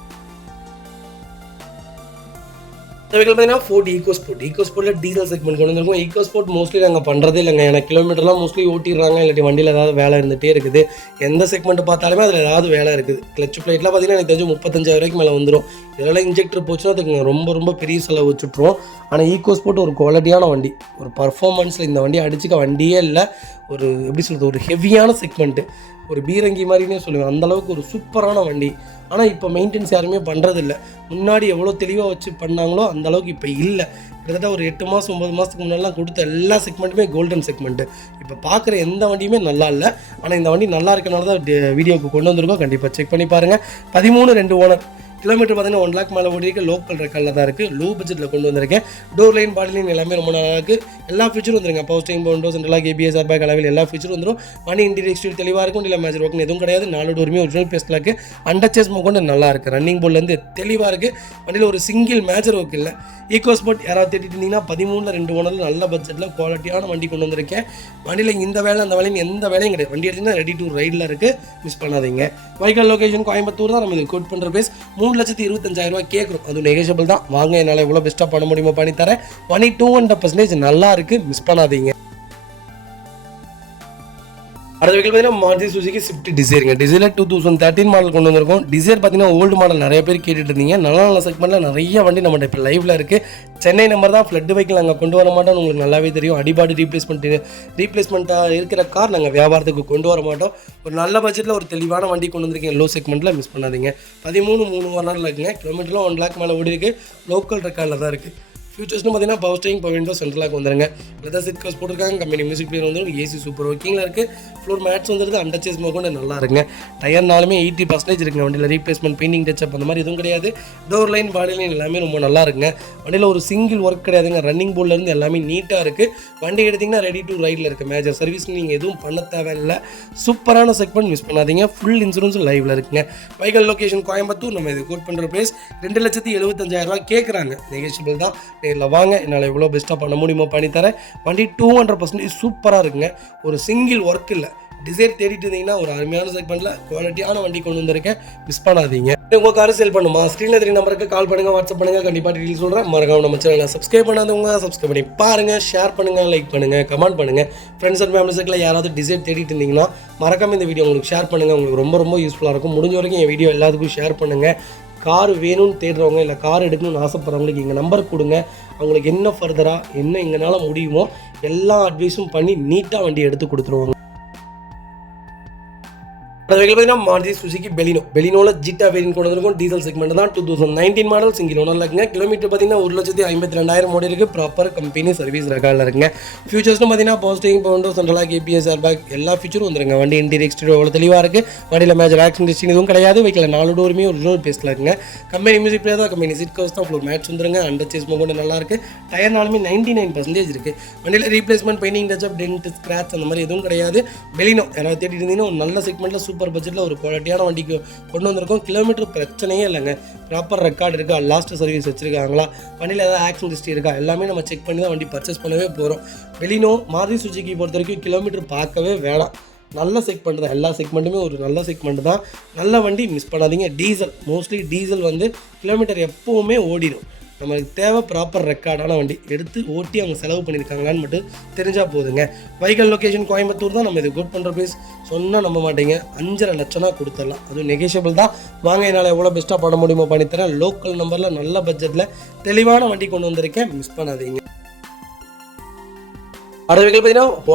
பார்த்தீங்கன்னா ஃபோர்ட் ஈகோஸ்போர்ட்டில் டீசல் செக்மெண்ட் கொண்டு வந்திருக்கோம். ஈகோஸ்போர்ட் மோஸ்ட்லி நாங்கள் பண்ணுறதே இல்லைங்க. ஏன்னா கிலோமீட்டர்லாம் மோஸ்ட்லி ஓட்டிடுறாங்க, இல்லாட்டி வண்டியில் ஏதாவது வேலை இருந்துகிட்டே இருக்குது. எந்த செக்மெண்ட் பார்த்தாலுமே அதில் ஏதாவது வேலை இருக்குது. கிளச் பிளேட்லாம் பார்த்தீங்கன்னா எனக்கு தெரிஞ்சு 35,000 மேலே வந்துடும். இதெல்லாம் இன்ஜெக்டர் போச்சுன்னா அதுக்கு ரொம்ப ரொம்ப பெரிய செலவு வச்சுட்ருவோம். ஆனால் ஈகோஸ்போர்ட் ஒரு குவாலிட்டியான வண்டி, ஒரு பர்ஃபார்மன்ஸில் இந்த வண்டி அடிச்சுக்க வண்டியே இல்லை. ஒரு எப்படி சொல்கிறது, ஒரு ஹெவியான செக்மெண்ட்டு, ஒரு பீரங்கி மாதிரினே சொல்லுவேன். அந்தளவுக்கு ஒரு சூப்பரான வண்டி. ஆனால் இப்போ மெயின்டெனன்ஸ் யாருமே பண்ணுறதில்ல. முன்னாடி எவ்வளோ தெளிவாக வச்சு பண்ணாங்களோ அந்தளவுக்கு இப்போ இல்லை. கிட்டத்தட்ட ஒரு 8 மாதம் 9 மாதத்துக்கு முன்னாடிலாம் கொடுத்த எல்லா செக்மெண்ட்டுமே கோல்டன் செக்மெண்ட்டு. இப்போ பார்க்குற எந்த வண்டியுமே நல்லா இல்லை. ஆனால் இந்த வண்டி நல்லா இருக்கனால தான் வீடியோவுக்கு கொண்டு வந்திருக்கோம். கண்டிப்பாக செக் பண்ணி பாருங்கள். 13 ஓனர், கிலோமீட்டர் பார்த்தீங்கன்னா 1 lakh மேலே ஓடிருக்கு. லோக்கல் ரெக்கார்டில் தான் இருக்குது. லோ பட்ஜெட்டில் கொண்டு வந்திருக்கேன். டோர் லைன், பாடி லைன் எல்லாமே ரொம்ப நல்லா இருக்குது. எல்லா ஃபீச்சரும் வந்துருங்க. Power steering, Windows, central lock, ABS, airbag, அளவில் எல்லா ஃபீச்சரும் வந்துடும். வண்டி இன்டீரியர் எக்ஸ்டீரியர் தெளிவாக இருக்கும். இல்லை மேஜர் ஒர்க் எதுவும் கிடையாது. 4 டோருமே ஒரிஜினல் பேஸ்டில் இருக்குது. அண்டர்சேஸ் கொண்டு நல்லா இருக்குது. ரன்னிங் போர்ட்லேருந்து தெளிவாக இருக்குது. வண்டியில் ஒரு சிங்கிள் மேஜர் ஒர்க் இல்லை. ஈகோஸ்போர்ட் யாராவது தேடிட்டு இருந்தீங்கன்னா 13 ஓனரில் நல்ல பட்ஜெட்டில் குவாலிட்டியான வண்டி கொண்டு வந்திருக்கேன். வண்டியில் இந்த வேலை அந்த வேலையும் எந்த வேலையும் கிடையாது. வண்டி எடுத்திங்கன்னா ரெடி டு ரைடில் இருக்குது, மிஸ் பண்ணாதீங்க. வைக்கல் லொக்கேஷன் கோயம்புத்தூர் தான். நம்ம இது கோட் பண்ணுற பேஸ் 3,25,000 கேட்குறோம். அது நெகோஷியபிள் தான். வாங்க, என்னால் எவ்வளோ பெஸ்ட்டாக பண்ண முடியுமோ பண்ணித்தரேன். வண்டி 200% நல்லா இருக்குது, மிஸ் பண்ணாதீங்க. அடுத்த வெஹிக்கிள் பார்த்தீங்கன்னா மாருதி சுசுகி ஸ்விஃப்ட் டிசைருங்க. டிசைரில் 2013 மாடல் கொண்டு வந்திருக்கோம். டிசைர் பார்த்தீங்கன்னா ஓல்டு மாடல் நிறைய பேர் கேட்டுட்டு இருந்தீங்க. நல்ல செக்மெண்ட்டில் நிறைய வண்டி நம்மகிட்ட இப்போ லைவில் இருக்குது. சென்னை நம்பர் தான். ஃப்ளட் வெஹிக்கிள் நாங்கள் கொண்டு வர மாட்டோம், உங்களுக்கு நல்லாவே தெரியும். அடிபாடி ரீப்ளேஸ்மெண்ட்டாக இருக்கிற கார் நாங்கள் வியாபாரத்துக்கு கொண்டு வர மாட்டோம். ஒரு நல்ல பட்ஜெட்டில் ஒரு தெளிவான வண்டி கொண்டு வந்திருக்கீங்க. லோ செக்மெண்ட்டில், மிஸ் பண்ணாதீங்க. 13 ஓனரில் இருக்குங்க. கிலோமீட்டர்லாம் 1 lakh மேலே ஓடி இருக்குது. லோக்கல் ரெக்கார்டில் தான் இருக்குது. ஃபியூச்சர்ஸ்னு பார்த்தீங்கன்னா power steering, power window, central lock வந்துருங்க. லெதர் சீட் கவர்ஸ் போட்டிருக்காங்க. கம்பெனி மியூசிக் பிளேயர் வந்துடும். ஏசி சூப்பர் ஒர்க்கிங்கில் இருக்குது. ஃப்ளோர் மேட்ஸ் வந்துருது. அண்டர்சேஸ் கொண்டு நல்லா இருக்குங்க. டயர்னாலுமே 80% இருக்குங்க. வண்டியில் ரீப்ளேஸ்மெண்ட், பெயிண்டிங், டச்சப் அந்த மாதிரி எதுவும் கிடையாது. டோர் லைன், பாடி லைன் எல்லாமே ரொம்ப நல்லா இருக்குங்க. வண்டியில் ஒரு சிங்கிள் ஒர்க் கிடையாதுங்க. ரன்னிங் போர்ட்லேருந்து எல்லாமே நீட்டாக இருக்குது. வண்டி எடுத்திங்கன்னா ரெடி டு ரைடில் இருக்குது. மேஜர் சர்வீஸ் நீங்கள் எதுவும் பண்ண தேவையில்லை. சூப்பரான செக்மெண்ட், மிஸ் பண்ணாதீங்க. ஃபுல் இன்சூரன்ஸ் லைவில் இருக்குங்க. வைக்கல் லொக்கேஷன் கோயம்புத்தூர். நம்ம இது கோட் பண்ணுற ப்ரைஸ் 2,75,000 கேட்குறாங்க. நெகோஷியபிள் தான். நேரில் வாங்க, என்னால் எவ்வளோ பெஸ்ட்டாக பண்ண முடியுமோ பண்ணித்தரேன். வண்டி 200% சூப்பராக இருக்குங்க. ஒரு சிங்கிள் ஒர்க் இல்லை. டிசைர் தேடிட்டு இருந்தீங்கன்னா ஒரு அருமையான செக்மெண்ட்டில் குவாலிட்டியான வண்டி கொண்டு வந்திருக்கேன், மிஸ் பண்ணாதீங்க. உங்கள் காரை சேல் பண்ணுமா, ஸ்க்ரீனில் 3 நம்பருக்கு கால் பண்ணுங்கள், வாட்ஸ்அப் பண்ணுங்கள். கண்டிப்பாக டீட்டெயில் சொல்கிறேன். மறக்காம நம்ம சேனலை சப்ஸ்கிரைப் பண்ணாதவங்க சப்ஸ்கிரைப் பண்ணி பாருங்கள், ஷேர் பண்ணுங்கள், லைக் பண்ணுங்கள், கமெண்ட் பண்ணுங்கள். ஃப்ரெண்ட்ஸ் அண்ட் ஃபேமிலி சர்க்கிளில் யாராவது டிசைர் தேடிட்டு இருந்தீங்கன்னா மறக்காம இந்த வீடியோ உங்களுக்கு ஷேர் பண்ணுங்கள். உங்களுக்கு ரொம்ப ரொம்ப யூஸ்ஃபுல்லாக இருக்கும். முடிஞ்ச வரைக்கும் என் வீடியோ எல்லாத்துக்கும் ஷேர் பண்ணுங்கள். கார் வேணும்னு தேடுறவங்க, இல்லை கார் எடுக்கணும்னு ஆசைப்படுறவங்களுக்கு எங்கள் நம்பர் கொடுங்க. அவங்களுக்கு என்ன ஃபர்தராக என்ன எங்களால் முடியுமோ எல்லா அட்வைஸும் பண்ணி நீட்டாக வண்டி எடுத்து கொடுத்துருவாங்க. அது பார்த்தீங்கன்னா மாருதி சுசுகி பெலினோவில் ஜிட்டா வேரியன்ட் கொண்டு வந்திருக்கும். டீசல் செக்மெண்ட் தான். 2019 மாடல், சிங்கிள் ஓனரில் இருக்குங்க. கிலோமீட்டர் பார்த்தீங்கன்னா 1,52,000 ஓடி இருக்குது. ப்ராப்பர் கம்பெனி சர்வீஸ் ரெக்கார்டில் இருக்குங்க. ஃபியூச்சர்ஸ்னு பார்த்தீங்கன்னா power steering, power window, central lock, ABS, airbag எல்லா ஃபீச்சரும் வந்துருங்க. வண்டி இன்டீரியர் எக்ஸ்டீரியர் எவ்வளோ தெளிவாக இருக்குது. வண்டியில் மேஜர் ஆக்சிடென்ட் ஹிஸ்டரி எதுவும் கிடையாது. வைக்கல 4 டோருமே ஒரிஜினல் பேஸ்டில் இருக்குங்க. கம்பெனி மியூசிக் பிளேயர் தான். கம்பெனி சீட் கவர்ஸ் தான். ஃப்ளோர் மேட்ச் வந்துருங்க. அண்டர்சேஸ் கொண்டு நல்லா இருக்குது. டயர்னாலுமே 99% இருக்குது. வண்டியில் replacement, painting, touch up, dent, scratch அந்த மாதிரி எதுவும் கிடையாது. பெலினோ யாராவது தேடிட்டு இருந்தீங்கன்னா ஒரு நல்ல செக்மெண்ட்டில் சூப்பர் பட்ஜெட்டில் ஒரு குவாலிட்டியான வண்டிக்கு கொண்டு வந்திருக்கோம். கிலோமீட்டர் பிரச்சனையே இல்லைங்க. ப்ராப்பர் ரெக்கார்டு இருக்கா, லாஸ்ட் சர்வீஸ் வச்சிருக்காங்களா, வண்டியில் ஏதாவது ஆக்சிடென்ட் ஹிஸ்டரி இருக்கா, எல்லாமே நம்ம செக் பண்ணி தான் வண்டி பர்ச்சேஸ் பண்ணவே போகிறோம். பெலினோ மாருதி சுசுகி பொறுத்த வரைக்கும் கிலோமீட்டர் பார்க்கவே வேணாம். நல்ல செக்மெண்ட் தான். எல்லா செக்மெண்ட்டுமே ஒரு நல்ல செக்மெண்ட் தான். நல்ல வண்டி, மிஸ் பண்ணாதீங்க. டீசல் மோஸ்ட்லி டீசல் கிலோமீட்டர் எப்போவுமே ஓடிடும். நம்மளுக்கு தேவை ப்ராப்பர் ரெக்கார்டான வண்டி எடுத்து ஓட்டி அவங்க செலவு பண்ணியிருக்காங்களான்னு மட்டும் தெரிஞ்சால் போதுங்க. வைக்கல் லொக்கேஷன் கோயம்புத்தூர் தான். நம்ம இது கோட் பண்ணுற ப்ரைஸ் சொன்னால் நம்ப மாட்டீங்க. 5.5 லட்சம்னா கொடுத்துடலாம். அதுவும் நெகோஷியபிள் தான். வாங்க, என்னால் எவ்வளோ பெஸ்ட்டாக பண்ண முடியுமோ பண்ணித்தரேன். லோக்கல் நம்பரில் நல்ல பட்ஜெட்டில் தெளிவான வண்டி கொண்டு வந்திருக்கேன், மிஸ் பண்ணாதீங்க. அடுத்த வெஹிக்கிள் பார்த்தீங்கன்னா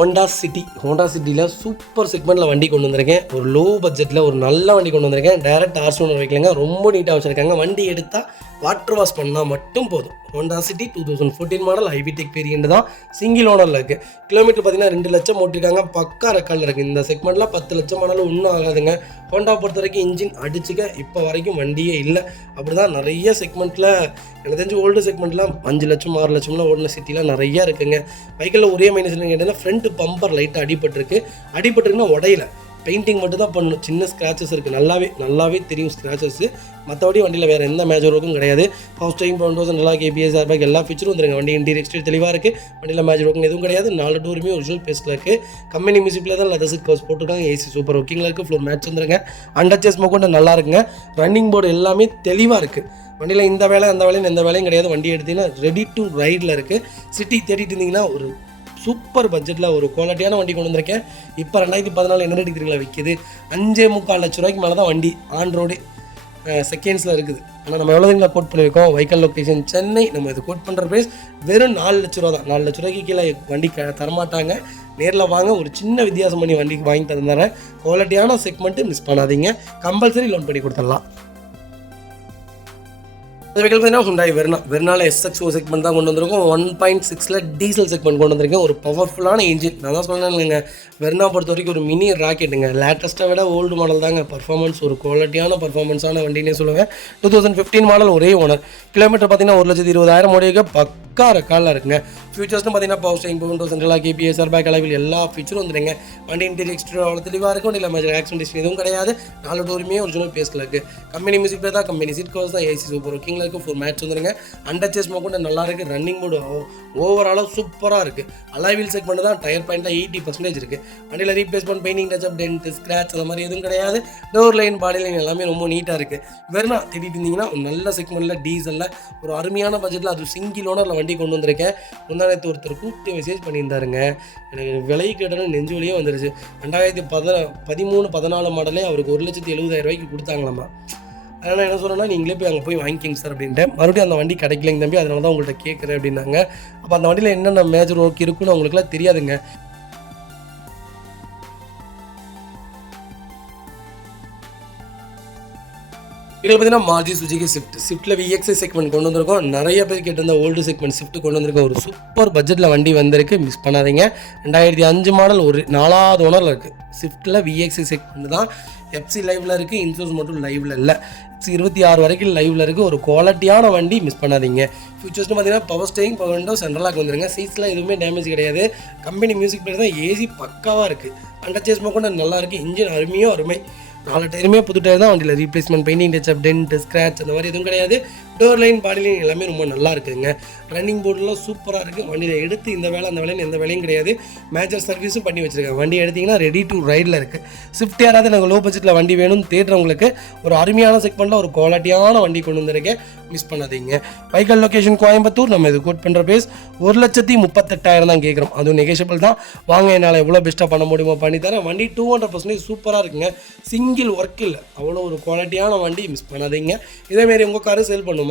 ஹோண்டா சிட்டியில் சூப்பர் செக்மெண்ட்டில் வண்டி கொண்டு வந்திருக்கேன். ஒரு லோ பட்ஜெட்டில் ஒரு நல்ல வண்டி கொண்டு வந்திருக்கேன். டைரக்ட் ஆர்சி ஓனர் வெஹிக்கிளுங்க. ரொம்ப நீட்டாக வச்சுருக்காங்க. வண்டி எடுத்தால் வாட்டர் வாஷ் பண்ணால் மட்டும் போதும். Honda city 2014 model i-VTEC variant தான், சிங்கிள் ஓனரில் இருக்குது. கிலோமீட்டர் பார்த்தீங்கன்னா 2 லட்சம் ஓட்டிருக்காங்க, பக்கா ரெக்கார்டில் இருக்குது. இந்த செக்மெண்ட்டில் 10 லட்சம் ஆனாலும் ஒன்றும் ஆகாதுங்க. ஹோண்டா பொறுத்த வரைக்கும் இன்ஜின் அடிச்சுக்க இப்போ வரைக்கும் வண்டியே இல்லை. அப்படி தான் நிறைய செக்மெண்ட்டில் எனக்கு தெரிஞ்சு ஓல்டு செக்மெண்ட்டில் 5 லட்சம் 6 லட்சம்லாம் ஓடின சிட்டிலாம் நிறையா இருக்குங்க. பைக்கில் ஒரே மைனஸ் கேட்டிங்கன்னா ஃப்ரண்ட் பம்பர் லைட்டாக அடிபட்டுருக்குன்னா உடையில பெயிண்டிங் மட்டும் தான் பண்ணணும். சின்ன ஸ்க்ராச்சஸ் இருக்குது, நல்லாவே தெரியும் ஸ்க்ராச்சஸ்ஸு. மற்றபடி வண்டியில் வேறு எந்த மேஜர் ஒர்க்கும் கிடையாது. ஹவுஸ் டைம் பவுண்டோஸ் நல்லா கேபிஎஸ் ஏர்பேக் எல்லா ஃபீச்சரும் வந்துருங்க. வண்டி இன்டீரியர் எக்ஸ்டீரியர் தெளிவாக இருக்குது. வண்டியில் மேஜர் ஒர்க்கும் எதுவும் கிடையாது. 4 டோருமே ஒரிஜினல் பேஸ்ட்டில் இருக்குது. கம்பெனி மியூசிக்கில் தான் லெதர் சீட் கவர்ஸ் போட்டிருக்காங்க. ஏசி சூப்பர் ஒர்க்கிங்கில் இருக்குது. ஃப்ளோர் மேட்ச் வந்துருங்க. அண்டர்ச்சேஸ் மொக்கொண்டு நல்லா இருக்குங்க. ரன்னிங் போர்டு எல்லாமே தெளிவாக இருக்குது. வண்டியில் இந்த வேலை அந்த வேலைன்னு எந்த வேலையும் கிடையாது. வண்டி எடுத்திங்கன்னா ரெடி டு ரைடில் இருக்குது. சிட்டி தேடிட்டு இருந்தீங்கன்னா ஒரு சூப்பர் பட்ஜெட்டில் ஒரு குவாலிட்டியான வண்டி கொண்டு வந்திருக்கேன். இப்போ 2014 என்ன ரேட்டுக்கு தெரியல விற்கிது? 5.25 லட்ச ரூபாய்க்கு மேலே தான் வண்டி ஆன் ரோடு செகண்ட்ஸில் இருக்குது. ஆனால் நம்ம எவ்வளோ தான் கோட் பண்ணியிருக்கோம்? வைக்கல் லொக்கேஷன் சென்னை. நம்ம இது கோட் பண்ணுற ப்ரைஸ் வெறும் 4 லட்ச ரூபா தான். 4 லட்ச ரூபாய்க்கு கீழே வண்டி தரமாட்டாங்க. நேரில் வாங்க, ஒரு சின்ன வித்தியாசம் பண்ணி வண்டிக்கு வாங்கி தந்துடுறேன். குவாலிட்டியான செக்மெண்ட்டு மிஸ் பண்ணாதீங்க. கம்பல்சரி லோன் பண்ணி கொடுத்துடலாம். அது வெஹிக்கிள் பார்த்தீங்கன்னா Hyundai வெர்னால SXO செக்மெண்ட் தான் கொண்டு வந்திருக்கோம். 1.6 டீசல் செக்மெண்ட் கொண்டு வந்திருக்கேன். ஒரு பவர்ஃபுல்லான இன்ஜின். நான் தான் சொல்லணும் இல்லைங்க, வெர்னா பொறுத்த வரைக்கும் ஒரு மினி ராக்கெட்டுங்க. லேட்டஸ்ட்டாக விட ஓல்டு மாடல் தாங்க. பர்ஃபார்மன்ஸ் ஒரு குவாலிட்டியான பர்ஃபார்மன்ஸான வண்டினே சொல்லுவேன். 2015 மாடல், ஒரே ஓனர். கிலோமீட்டர் பார்த்தீங்கன்னா 1,20,000 ஓடிக்கு பக்கா ரெக்கார்டில் இருக்குங்க. ஃபியூச்சர்ஸ்னு பார்த்தீங்கன்னா பவர் ஸ்டீரிங், பவர் சென்ட்ரலாக கேபிஎஸ் ஏர்பேக் அளவில் எல்லா ஃபீச்சரும் வந்துடுங்க. வண்டி இன்டீரியர் எக்ஸ்டீரியர் அவ்வளோ தெளிவாக இருக்கும். வண்டியில் மேஜர் ஆக்சிடென்ட் எதுவும் கிடையாது. 4 டோருமே ஒரிஜினல் பேஸ்ட்டில் இருக்குது. கம்பெனி மியூசிக் தான், கம்பெனி சீட் கவர்ஸ் தான், ஏசி சூப்பர் ஒர்க்கிங்கில் இருக்குது. ஃபுல் மேட்ச் வந்துருங்க. அண்டர்ச்சேஸ் மொக்கொண்டு நல்லா இருக்குது. ரன்னிங் போர்டு ஓவராலாக சூப்பராக இருக்குது. அலாய் வீல் செக்மெண்ட் தான். டயர் பாயிண்ட்டாக 80% இருக்குது. வண்டியில் replacement, painting touch up, dent, scratch அந்த மாதிரி எதுவும் கிடையாது. டோர் லைன், பாடி லைன் எல்லாமே ரொம்ப நீட்டாக இருக்குது. வெறும் தேடிட்டு இருந்தீங்கன்னா நல்ல செக்மெண்ட்டில் டீசலில் ஒரு அருமையான பட்ஜெட்டில் அது சிங்கிள் ஓனரில் வண்டி கொண்டு வந்திருக்கேன். முந்தானத்து ஒருத்தர் கூப்பிட்டு மெசேஜ் பண்ணியிருந்தாருங்க. எனக்கு விலை கேட்டோன்னு நெஞ்சு வழியே வந்துருச்சு. 2013-14 மாடலே அவருக்கு 1,70,000 ரூபாய்க்கு கொடுத்தாங்களாம்மா. அதனால் என்ன சொல்கிறேன்னா, நீங்களே போய் அங்கே போய் வாங்கிக்கிங்க சார் அப்படின்ட்டு. மறுபடியும் அந்த வண்டி கிடைக்கலைங்க தம்பி, அதனால தான் உங்கள்கிட்ட கேட்குறேன் அப்படின்னாங்க. அப்போ அந்த வண்டியில் என்னென்ன மேஜர் ஒர்க் இருக்குன்னு அவங்களுக்குலாம் தெரியாதுங்க. இதில் பார்த்தீங்கன்னா மாருதி சுசுகி ஸ்விஃப்ட்டில் VXI செக்மெண்ட் கொண்டு வந்திருக்கோம். நிறைய பேர் கேட்டிருந்த ஓல்டு செக்மெண்ட் ஸ்விஃப்ட் கொண்டு வந்திருக்கோம். ஒரு சூப்பர் பட்ஜெட்டில் வண்டி வந்திருக்கு, மிஸ் பண்ணாதீங்க. 2005 மாடல், ஒரு 4வது ஓனரில் இருக்குது. ஸ்விஃப்ட்டில் VXI செக்மெண்ட் தான். FC லைவில் இருக்குது, இன்சூரன்ஸ் மட்டும் லைவில் இல்லை. 26 வரைக்கும் லைவில் இருக்குது. ஒரு குவாலிட்டியான வண்டி, மிஸ் பண்ணாதீங்க. ஃபியூச்சர்ஸ்னு பார்த்தீங்கன்னா power steering, power window, central lock வந்துருங்க. சீட்ஸ்லாம் எதுவுமே டேமேஜ் கிடையாது. கம்பெனி மியூசிக் பிளேயர் தான். ஏசி பக்காவாக இருக்குது. அண்டர்ச்சேஸ் கூட நல்லா இருக்குது. இன்ஜின் அருமை. 4 டயருமே புது டயர் தான். வண்டியில் replacement, painting touch up, dent, scratch அந்த மாதிரி எதுவும் கிடையாது. டோர் லைன், பாடி லைன் எல்லாமே ரொம்ப நல்லா இருக்குதுங்க. ரன்னிங் போர்டெலாம் சூப்பராக இருக்குது. வண்டியில் எடுத்து இந்த வேலை அந்த வேலைன்னு எந்த வேலையும் கிடையாது. மேஜர் சர்வீஸும் பண்ணி வச்சுருக்காங்க. வண்டி எடுத்திங்கன்னா ரெடி டு ரைடில் இருக்குது. ஸ்விஃப்ட் யாராவது நாங்கள் லோ பட்ஜெட்டில் வண்டி வேணும்னு தேடுறவங்களுக்கு ஒரு அருமையான செக்மெண்ட்டில் ஒரு குவாலிட்டியான வண்டி கொண்டு வந்திருக்கேன், மிஸ் பண்ணாதீங்க. வைக்கல் லொக்கேஷன் கோயம்புத்தூர். நம்ம இது கோட் பண்ணுற பேஸ் 1,38,000 தான் கேட்குறோம். அதுவும் நெகோஷியபிள் தான். வாங்க, என்னால் எவ்வளோ பெஸ்ட்டாக பண்ண முடியுமோ பண்ணித்தரேன். வண்டி 200% சூப்பராக இருக்குங்க. சிங்கிள் ஒர்க் இல்லை, அவ்வளோ ஒரு குவாலிட்டியான வண்டி, மிஸ் பண்ணாதீங்க. இதேமாரி உங்கள் காரு சேல் பண்ணுமா?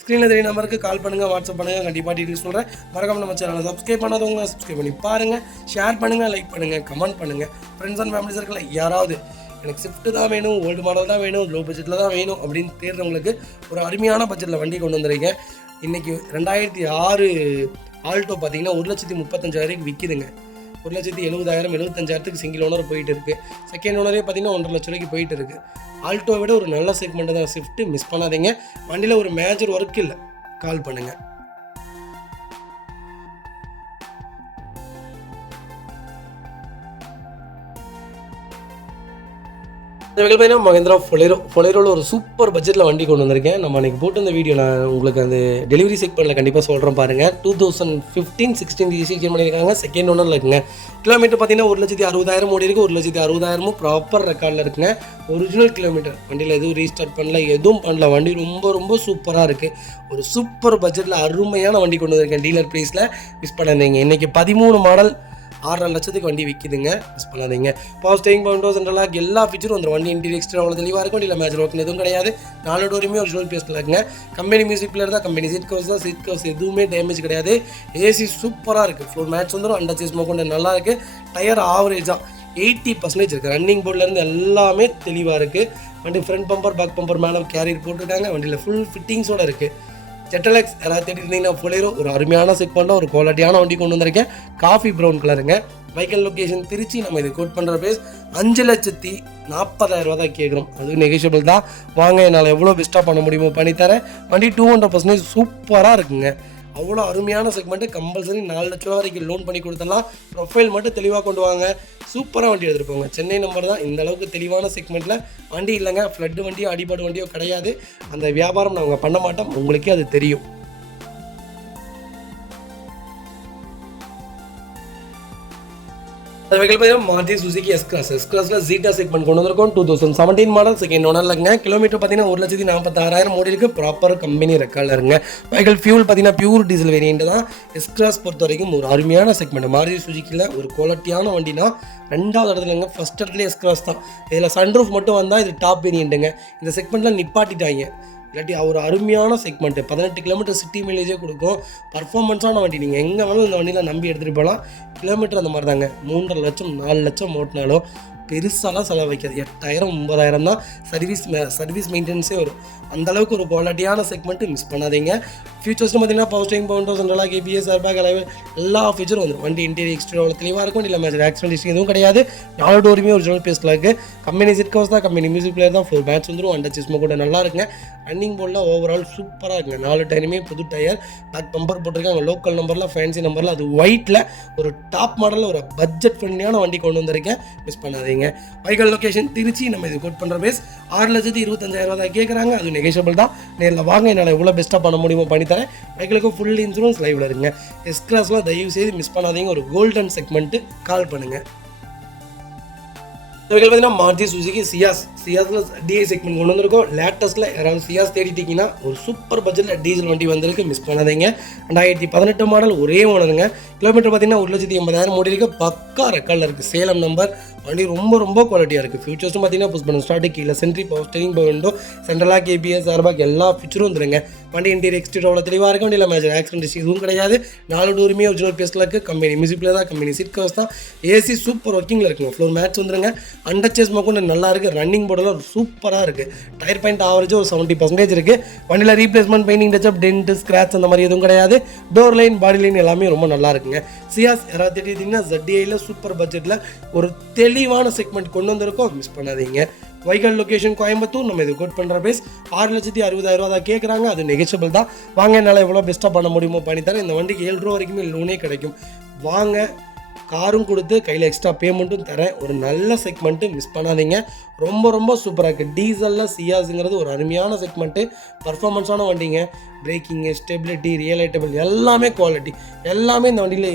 ஸ்க்ரீனில் தெரிய நம்பருக்கு கால் பண்ணுங்கள், வாட்ஸ்அப் பண்ணுங்கள். கண்டிப்பாக டீட்டெயில்ஸ் சொல்கிறேன். மறக்காம நம்ம சேனலை சப்ஸ்கிரைப் பண்ணாதவங்க சப்ஸ்கிரைப் பண்ணி பாருங்கள். ஷேர் பண்ணுங்கள், லைக் பண்ணுங்கள், கமெண்ட் பண்ணுங்கள். ஃப்ரெண்ட்ஸ் அண்ட் ஃபேமிலி சர்க்கிளில் யாராவது எனக்கு ஸ்விஃப்ட் தான் வேணும், ஓல்டு மாடல் தான் வேணும், லோ பட்ஜெட்டில் தான் வேணும் அப்படின்னு தேடுறவங்களுக்கு ஒரு அருமையான பட்ஜெட்டில் வண்டி கொண்டு வந்திருக்கேன். இன்றைக்கி 2006 ஆல்டோ பார்த்தீங்கன்னா 1,35,000 விற்கிதுங்க. 1,70,000 75,000 சிங்கிள் ஓனர் போயிட்டு இருக்குது. செகண்ட் ஓனரே பார்த்தீங்கன்னா 1,50,000 ரூபாய்க்கு போயிட்டு இருக்குது. ஆல்டோ விட ஒரு நல்ல செக்மெண்ட் தான் ஸ்விஃப்ட், மிஸ் பண்ணாதீங்க. வண்டியில் ஒரு மேஜர் ஒர்க் இல்லை, கால் பண்ணுங்கள். இந்த வெஹிக்கிள் பார்த்தீங்கன்னா மஹிந்திரா ஃபொலேரோவில் ஒரு சூப்பர் பட்ஜெட்டில் வண்டி கொண்டு வந்திருக்கேன். நம்ம அன்றைக்கி போட்டு இந்த வீடியோ நான் உங்களுக்கு அந்த டெலிவரி செக்மெண்ட்டில் கண்டிப்பாக சொல்கிறேன் பாருங்கள். 2015-16 ரிஜிஸ்ட்ரேஷன் பண்ணியிருக்காங்க. செகண்ட் ஓனரில் இருக்குங்க. கிலோமீட்டர் பார்த்தீங்கன்னா 1,60,000 ஓடி இருக்குது. 1,60,000 ப்ராப்பர் ரெக்கார்டில் இருக்குங்க. Original kilometre. வண்டியில் எதுவும் ரீஸ்டார்ட் பண்ணல, எதுவும் பண்ணல. வண்டி ரொம்ப சூப்பராக இருக்குது. ஒரு சூப்பர் பட்ஜெட்டில் அருமையான வண்டி கொண்டு வந்திருக்கேன். டீலர் ப்ரைஸில், மிஸ் பண்ணாதீங்க. இன்றைக்கி 13 மாடல் 6.5 லட்சத்துக்கு வண்டி விற்கிதுங்க, மிஸ் பண்ணாதீங்க. பவர் ஸ்டேரிங், பவர் விண்டோ, சென்ட்ரலாக எல்லா ஃபீச்சரும் வந்துடும். வண்டி இன்டீரியர் எக்ஸ்டீரியர் அவ்வளோ தெளிவாக இருக்கும். இல்லை மேஜர் ஒர்க் எதுவும் கிடையாது. 4 டோருமே ஒரிஜினல் பேஸ்ட்டில் இருக்குங்க. கம்பெனி மியூசிக் பிளேயர் தான். கம்பெனி சீட் கவர்ஸ் தான். சீட் கவர்ஸ் எதுவுமே டேமேஜ் கிடையாது. ஏசி சூப்பராக இருக்குது. ஃப்ளோர் மேட்ச் வந்துடும். அண்டர்ச்சேஸ் கொண்டு நல்லா இருக்குது. டயர் ஆவரேஜாக 80% இருக்குது. ரன்னிங் போர்ட்லேருந்து எல்லாமே தெளிவாக இருக்குது. வண்டி ஃப்ரண்ட் பம்பர் பேக் பம்பர் மேலே கேரியர் போட்டிருக்காங்க. வண்டியில் ஃபுல் ஃபிட்டிங்ஸோடு இருக்குது. ZLX யாராவது தேடி இருந்தீங்கன்னா ஃபுல்லேரோ ஒரு அருமையான செக்மெண்ட்டில் ஒரு குவாலிட்டியான வண்டி கொண்டு வந்திருக்கேன். காஃபி ப்ரௌன் கலருங்க. Vehicle location Trichy. நம்ம இது கோட் பண்ணுற ப்ரைஸ் 5,40,000 தான் கேட்குறோம். அது நெகோஷியபிள் தான். வாங்க, என்னால் எவ்வளோ பெஸ்ட்டாக பண்ண முடியுமோ பண்ணித்தரேன். வண்டி 200% சூப்பராக இருக்குங்க. அவ்வளோ அருமையான செக்மெண்ட்டு. கம்பல்சரி 4 லட்ச ரூபா வரைக்கும் லோன் பண்ணி கொடுத்துடலாம். ப்ரொஃபைல் மட்டும் தெளிவாக கொண்டு வாங்க. சூப்பராக வண்டி எடுத்துகிட்டு போங்க. சென்னை நம்பர் தான். இந்த அளவுக்கு தெளிவான செக்மெண்ட்டில் வண்டி இல்லைங்க. ஃப்ளட்டு வண்டியோ அடிபாடு வண்டியோ கிடையாது. அந்த வியாபாரம் நாங்கள் பண்ண மாட்டோம். உங்களுக்கே அது தெரியும். அது வெஹிக்கிள் பார்த்தீங்கன்னா மாருதி சுசுகி எஸ்-கிளாஸில் ஜீட்டா செக்மெண்ட் கொண்டு வந்திருக்கோம். 2017 மாடல், செகண்ட் ஓனர்லங்க. கிலோமீட்டர் பார்த்தீங்கன்னா 1,46,000 ஓடி இருக்குது. ப்ராப்பர் கம்பெனி ரெக்கார்டில் இருங்க. வெஹிக்கிள் ஃபியூல் பார்த்தீங்கன்னா பியூர் டீசல் வேரியண்ட் தான். எஸ்-கிளாஸ் பொறுத்த வரைக்கும் ஒரு அருமையான செக்மெண்ட். மாருதி சுசுகியில் ஒரு குவாலிட்டியான வண்டினா 2வது இடத்துலங்க. ஃபஸ்ட் இடத்துல எஸ்-கிளாஸ் தான். இதில் சன்ரூஃப் மட்டும் வந்தால் இது டாப் வேரியண்ட்டுங்க. இந்த செக்மெண்ட்டில் நிப்பாட்டிட்டாங்க. இல்லாட்டி ஒரு அருமையான செக்மெண்ட்டு. 18 கிலோமீட்டர் சிட்டி மைலேஜே கொடுக்கும். பர்ஃபார்மன்ஸான வண்டி. நீங்கள் எங்கே வேணாலும் இந்த வண்டியில் நம்பி எடுத்துகிட்டு போகலாம். கிலோமீட்டர் அந்த மாதிரி தாங்க. 3.5 லட்சம் 4 லட்சம் ஓட்டினாலும் பெருசாலாம் செலவு வைக்காது. 8,000 9,000 தான் சர்வீஸ் மெயின்டெனன்ஸே வரும். அந்தளவுக்கு ஒரு குவாலிட்டியான செக்மெண்ட்டு மிஸ் பண்ணாதீங்க. ஃபியூச்சர்ஸ்னு பார்த்தீங்கன்னா power steering, power windows, central lock, ABS, airbag, அலைவ் எல்லா ஃபீச்சரும் வந்துடும். வண்டி இன்டீரியர் எக்ஸ்டீரியர் தெளிவாக இருக்கும். இல்லை மேட்ச் ஆக்சிடென்ட் ஹிஸ்ட்ரி எதுவும் கிடையாது. 4 டோருமே ஒரிஜினல் பேஸ்டில் இருக்குது. கம்பெனி சீட் கவர்ஸ் தான். கம்பெனி மியூசிக் பிளேயர் தான். 4 பேட்ச் வந்துடும். அண்டர் சிஸ்மோ கூட நல்லா இருக்குங்க. ரன்னிங் போர்டில் ஓவரால் சூப்பராக இருக்குங்க. 4 டயருமே புது டயர். பேக் பம்பர் போட்டிருக்காங்க. லோக்கல் நம்பரில், ஃபேன்சி நம்பரில், அது ஒயிட்டில் ஒரு டாப் மாடலில் ஒரு பட்ஜெட் ஃப்ரெண்ட்லியான வண்டி கொண்டு வந்திருக்கேன். மிஸ் பண்ணாதீங்க. Vehicle location Trichy. நம்ம இது கோட் பண்ணுற பேஸ் 6,25,000 தான் கேட்குறாங்க. அது நெகோஷியபிள் தான். நேரில் வாங்க, என்னால் எவ்வளோ பெஸ்ட்டாக பண்ண முடியுமோ பண்ணித்தரேன். வெஹிக்கிளுக்கு ஃபுல் இன்சூரன்ஸ் லைவில் இருக்குங்க. எஸ்-கிளாஸ்லாம் தயவு செய்து மிஸ் பண்ணாதீங்க. ஒரு கோல்டன் செக்மெண்ட்டு கால் பண்ணுங்கள். வெஹிக்கிள் பார்த்தீங்கன்னா மாருதி சுசுகி சியாஸில் டிஐ செக்மெண்ட் கொண்டு வந்திருக்கோம். லேட்டஸ்ட்டில் யாராவது சியாஸ் தேடிட்டிங்கன்னா ஒரு சூப்பர் பட்ஜெட்டில் டீசல் வண்டி வந்திருக்கு. மிஸ் பண்ணாதீங்க. 2018 மாடல், ஒரே ஓனருங்க. கிலோமீட்டர் பார்த்தீங்கன்னா 1,80,000 ஓடி இருக்குது. பக்கா ரெக்கார்டில் இருக்குது. சேலம் நம்பர். வண்டி ரொம்ப குவாலிட்டியாக இருக்குது. ஃபியூச்சர்ஸும் பார்த்தீங்கன்னா புஷ் பண்ண ஸ்டார்ட் கீழே சென்ட்ரி, power steering, power window, central lock, ABS, airbag எல்லா ஃபீச்சரும் வந்துருங்க. வண்டி இன்டீரியர் எக்ஸ்டீரியர் அவ்வளோ தெளிவாக இருக்கும். வண்டியில் மேஜர் ஆக்சிடென்ட் ஹிஸ்ட்ரி எதுவும் கிடையாது. 4 டோருமே ஒரிஜினல் பேஸ்டில் இருக்குது. கம்பெனி மியூசிக் பிளேயர் தான். கம்பெனி சீட் கவர்ஸ் தான். AC சூப்பர் ஒர்க்கிங்கில் இருக்குங்க. ஃப்ளோர் மேட்ச் வந்துருங்க. அண்டர் சேஸ் மக்கும் நல்லா இருக்குது. ரன்னிங் போர்டெல்லாம் சூப்பராக இருக்குது. டயர் பாயிண்ட் ஆவரேஜ் ஒரு 70% இருக்குது. வண்டியில் replacement, painting touch up, dent, scratch அந்த மாதிரி எதுவும் கிடையாது. டோர் லைன், பாடி லைன் எல்லாமே ரொம்ப நல்லா இருக்குங்க. சியாஸ் யாராவது தேடிட்டீங்கன்னா ZDIயில் சூப்பர் பட்ஜெட்டில் ஒரு தெளிவான செக்மெண்ட் கொண்டு வந்திருக்கோம். மிஸ் பண்ணாதீங்க. Vehicle location Coimbatore. நம்ம இது கோட் பண்ணுற பேஸ் 6,60,000 தான் கேட்குறாங்க. அது நெகோஷியபிள் தான். வாங்க, என்னால் எவ்வளோ பெஸ்ட்டாக பண்ண முடியுமோ பண்ணித்தரேன். இந்த வண்டிக்கு 7 ரூபா வரைக்குமே லோனே கிடைக்கும். வாங்க, காரும் கொடுத்து கையில் எக்ஸ்ட்ரா பேமெண்ட்டும் தரேன். ஒரு நல்ல செக்மெண்ட்டு மிஸ் பண்ணாதீங்க. ரொம்ப சூப்பராக இருக்குது. டீசலில் சியாஸுங்கிறது ஒரு அருமையான செக்மெண்ட்டு. பர்ஃபார்மன்ஸான வண்டிங்க. பிரேக்கிங்கு, ஸ்டெபிலிட்டி, ரியலைட்டபிள் எல்லாமே குவாலிட்டி. எல்லாமே இந்த வண்டியில்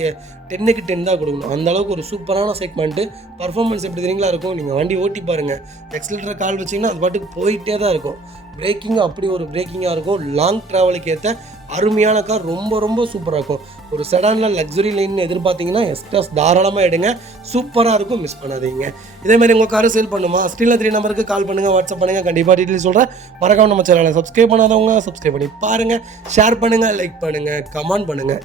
10க்கு 10 தான் கொடுக்கணும். அந்தளவுக்கு ஒரு சூப்பரான செக்மெண்ட்டு. பர்ஃபார்மன்ஸ் எப்படி தெரியுங்களா இருக்கும். நீங்கள் வண்டி ஓட்டி பாருங்கள். எக்ஸிலேட்டரை கால் வச்சிங்கன்னா அது பாட்டுக்கு போயிட்டே தான் இருக்கும். பிரேக்கிங்கும் அப்படி ஒரு பிரேக்கிங்காக இருக்கும். லாங் ட்ராவலுக்கு ஏற்ற அருமையான கார். ரொம்ப சூப்பராக இருக்கும். ஒரு செடானில் லக்ஸுரி லைன் எதிர்பார்த்தீங்கன்னா எஸ்-கிளாஸ் தாராளமாக எடுங்க. சூப்பராக இருக்கும். மிஸ் பண்ணாதீங்க. இதேமாதிரி உங்கள் காரை சேல் பண்ணுமா, ஸ்க்ரீனில் 3 நம்பருக்கு கால் பண்ணுங்கள், வாட்ஸ்அப் பண்ணுங்கள். கண்டிப்பாக டீட்டெயில் சொல்கிறேன். மறக்காம நம்ம சேனலை சப்ஸ்கிரைப் பண்ணாதவங்க சப்ஸ்கிரைப் பண்ணி பாருங்கள். ஷேர் பண்ணுங்கள், லைக் பண்ணுங்கள், கமெண்ட் பண்ணுங்கள்.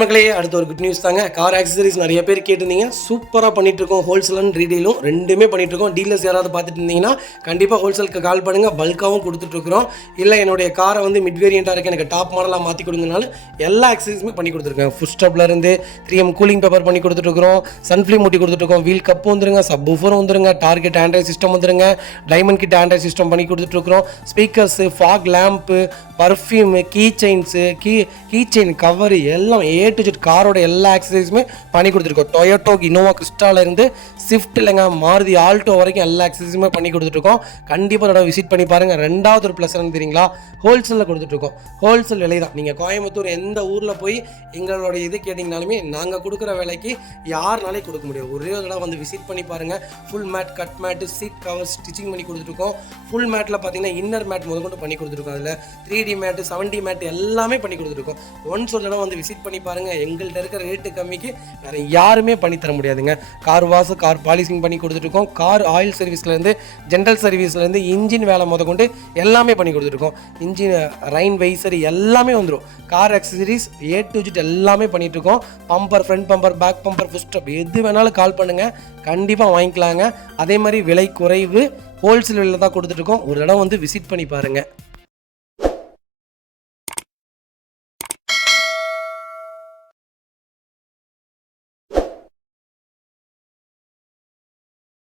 மக்களே, அடுத்த ஒரு குட் நியூஸ் தாங்க. கார் ஆக்சசரிஸ் நிறைய பேர் கேட்டிருந்தீங்க. சூப்பராக பண்ணிகிட்ருக்கோம். ஹோல்சேல் அண்ட் ரீடெயிலும் ரெண்டுமே பண்ணிகிட்ருக்கோம். டீலர்ஸ் யாராவது பார்த்துட்டு இருந்தீங்கன்னா கண்டிப்பாக ஹோல்சேலுக்கு கால் பண்ணுங்கள். பல்காகவும் கொடுத்துட்ருக்குறோம். இல்லை என்னுடைய காரை வந்து மிட் வேரியண்ட்டாக இருக்குது, எனக்கு டாப் மாடலாக மாற்றி கொடுங்கனாலும் எல்லா ஆக்சசரிஸுமே பண்ணி கொடுத்துருக்கேன். ஃபுட் ஸ்டப்லேருந்து 3M கூலிங் பேப்பர் பண்ணி கொடுத்துட்ருக்குறோம். சன்ஃப்ளேம் மூட்டி கொடுத்துட்ருக்கோம். வீல் கப்பு வந்துருங்க. சப் ஊஃபரும் வந்துருங்க. டார்கெட் ஆண்ட்ராய்ட் சிஸ்டம் வந்துருங்க. டைமண்ட் கிட் ஆண்ட்ராய்ட் சிஸ்டம் பண்ணி கொடுத்துட்ருக்குறோம். Speakers, fog lamp, perfume, key chains, key chain cover எல்லாம் A to Z காரோட எல்லா ஆக்சசரிஸுமே பண்ணி கொடுத்துருக்கோம். டொயோட்டோ இனோவா கிறிஸ்டாலேருந்து ஸ்விஃப்ட் இல்லைங்க மாருதி ஆல்டோ வரைக்கும் எல்லா ஆக்சசரிஸுமே பண்ணி கொடுத்துட்ருக்கோம். கண்டிப்பாக அதோட விசிட் பண்ணி பாருங்கள். 2வது ஒரு ப்ளஸ் என்ன தெரியுங்களா, ஹோல்சேலில் கொடுத்துட்ருக்கோம். ஹோல்சேல் விலை தான். நீங்கள் கோயம்புத்தூர் எந்த ஊரில் போய் எங்களோட இது கேட்டிங்கனாலுமே நாங்கள் கொடுக்குற விலைக்கு யாருனாலே கொடுக்க முடியாது. ஒரே தடவை வந்து விசிட் பண்ணி பாருங்கள். Full mat, cut mat, seat cover stitching பண்ணி கொடுத்துருக்கோம். ஃபுல் மேட்டில் பார்த்தீங்கன்னா இன்னர் மேட் முதற்கொண்டு பண்ணி கொடுத்துருக்கோம். அதில் 3D மேட்டு, 7D மேட்டு எல்லாமே பண்ணி கொடுத்துருக்கோம். ஒன்ஸ் ஒரு தடவை வந்து விசிட் பண்ணி பாருங்கள். எங்கள்கிட்ட இருக்கிற ரேட்டு கம்மிக்கு வேறு யாருமே பண்ணித்தர முடியாதுங்க. கார் வாஷ், கார் பாலிசிங் பண்ணி கொடுத்துருக்கோம். கார் ஆயில் சர்வீஸ்லேருந்து, ஜென்ரல் சர்வீஸ்லேருந்து, இன்ஜின் வேலை முதற்கொண்டு எல்லாமே பண்ணி கொடுத்துருக்கோம். இன்ஜின் ரைன் வைசரி எல்லாமே வந்துடும். Car accessories A to Z எல்லாமே பண்ணிகிட்ருக்கோம். Bumper, front bumper, back bumper, foot step எது வேணாலும் கால் பண்ணுங்கள். கண்டிப்பாக வாங்கிக்கலாங்க. அதே மாதிரி விலை குறைவு, ஹோல்சேல் விலையில் தான் கொடுத்துட்ருக்கோம். ஒரு இடம் வந்து விசிட் பண்ணி பாருங்கள்.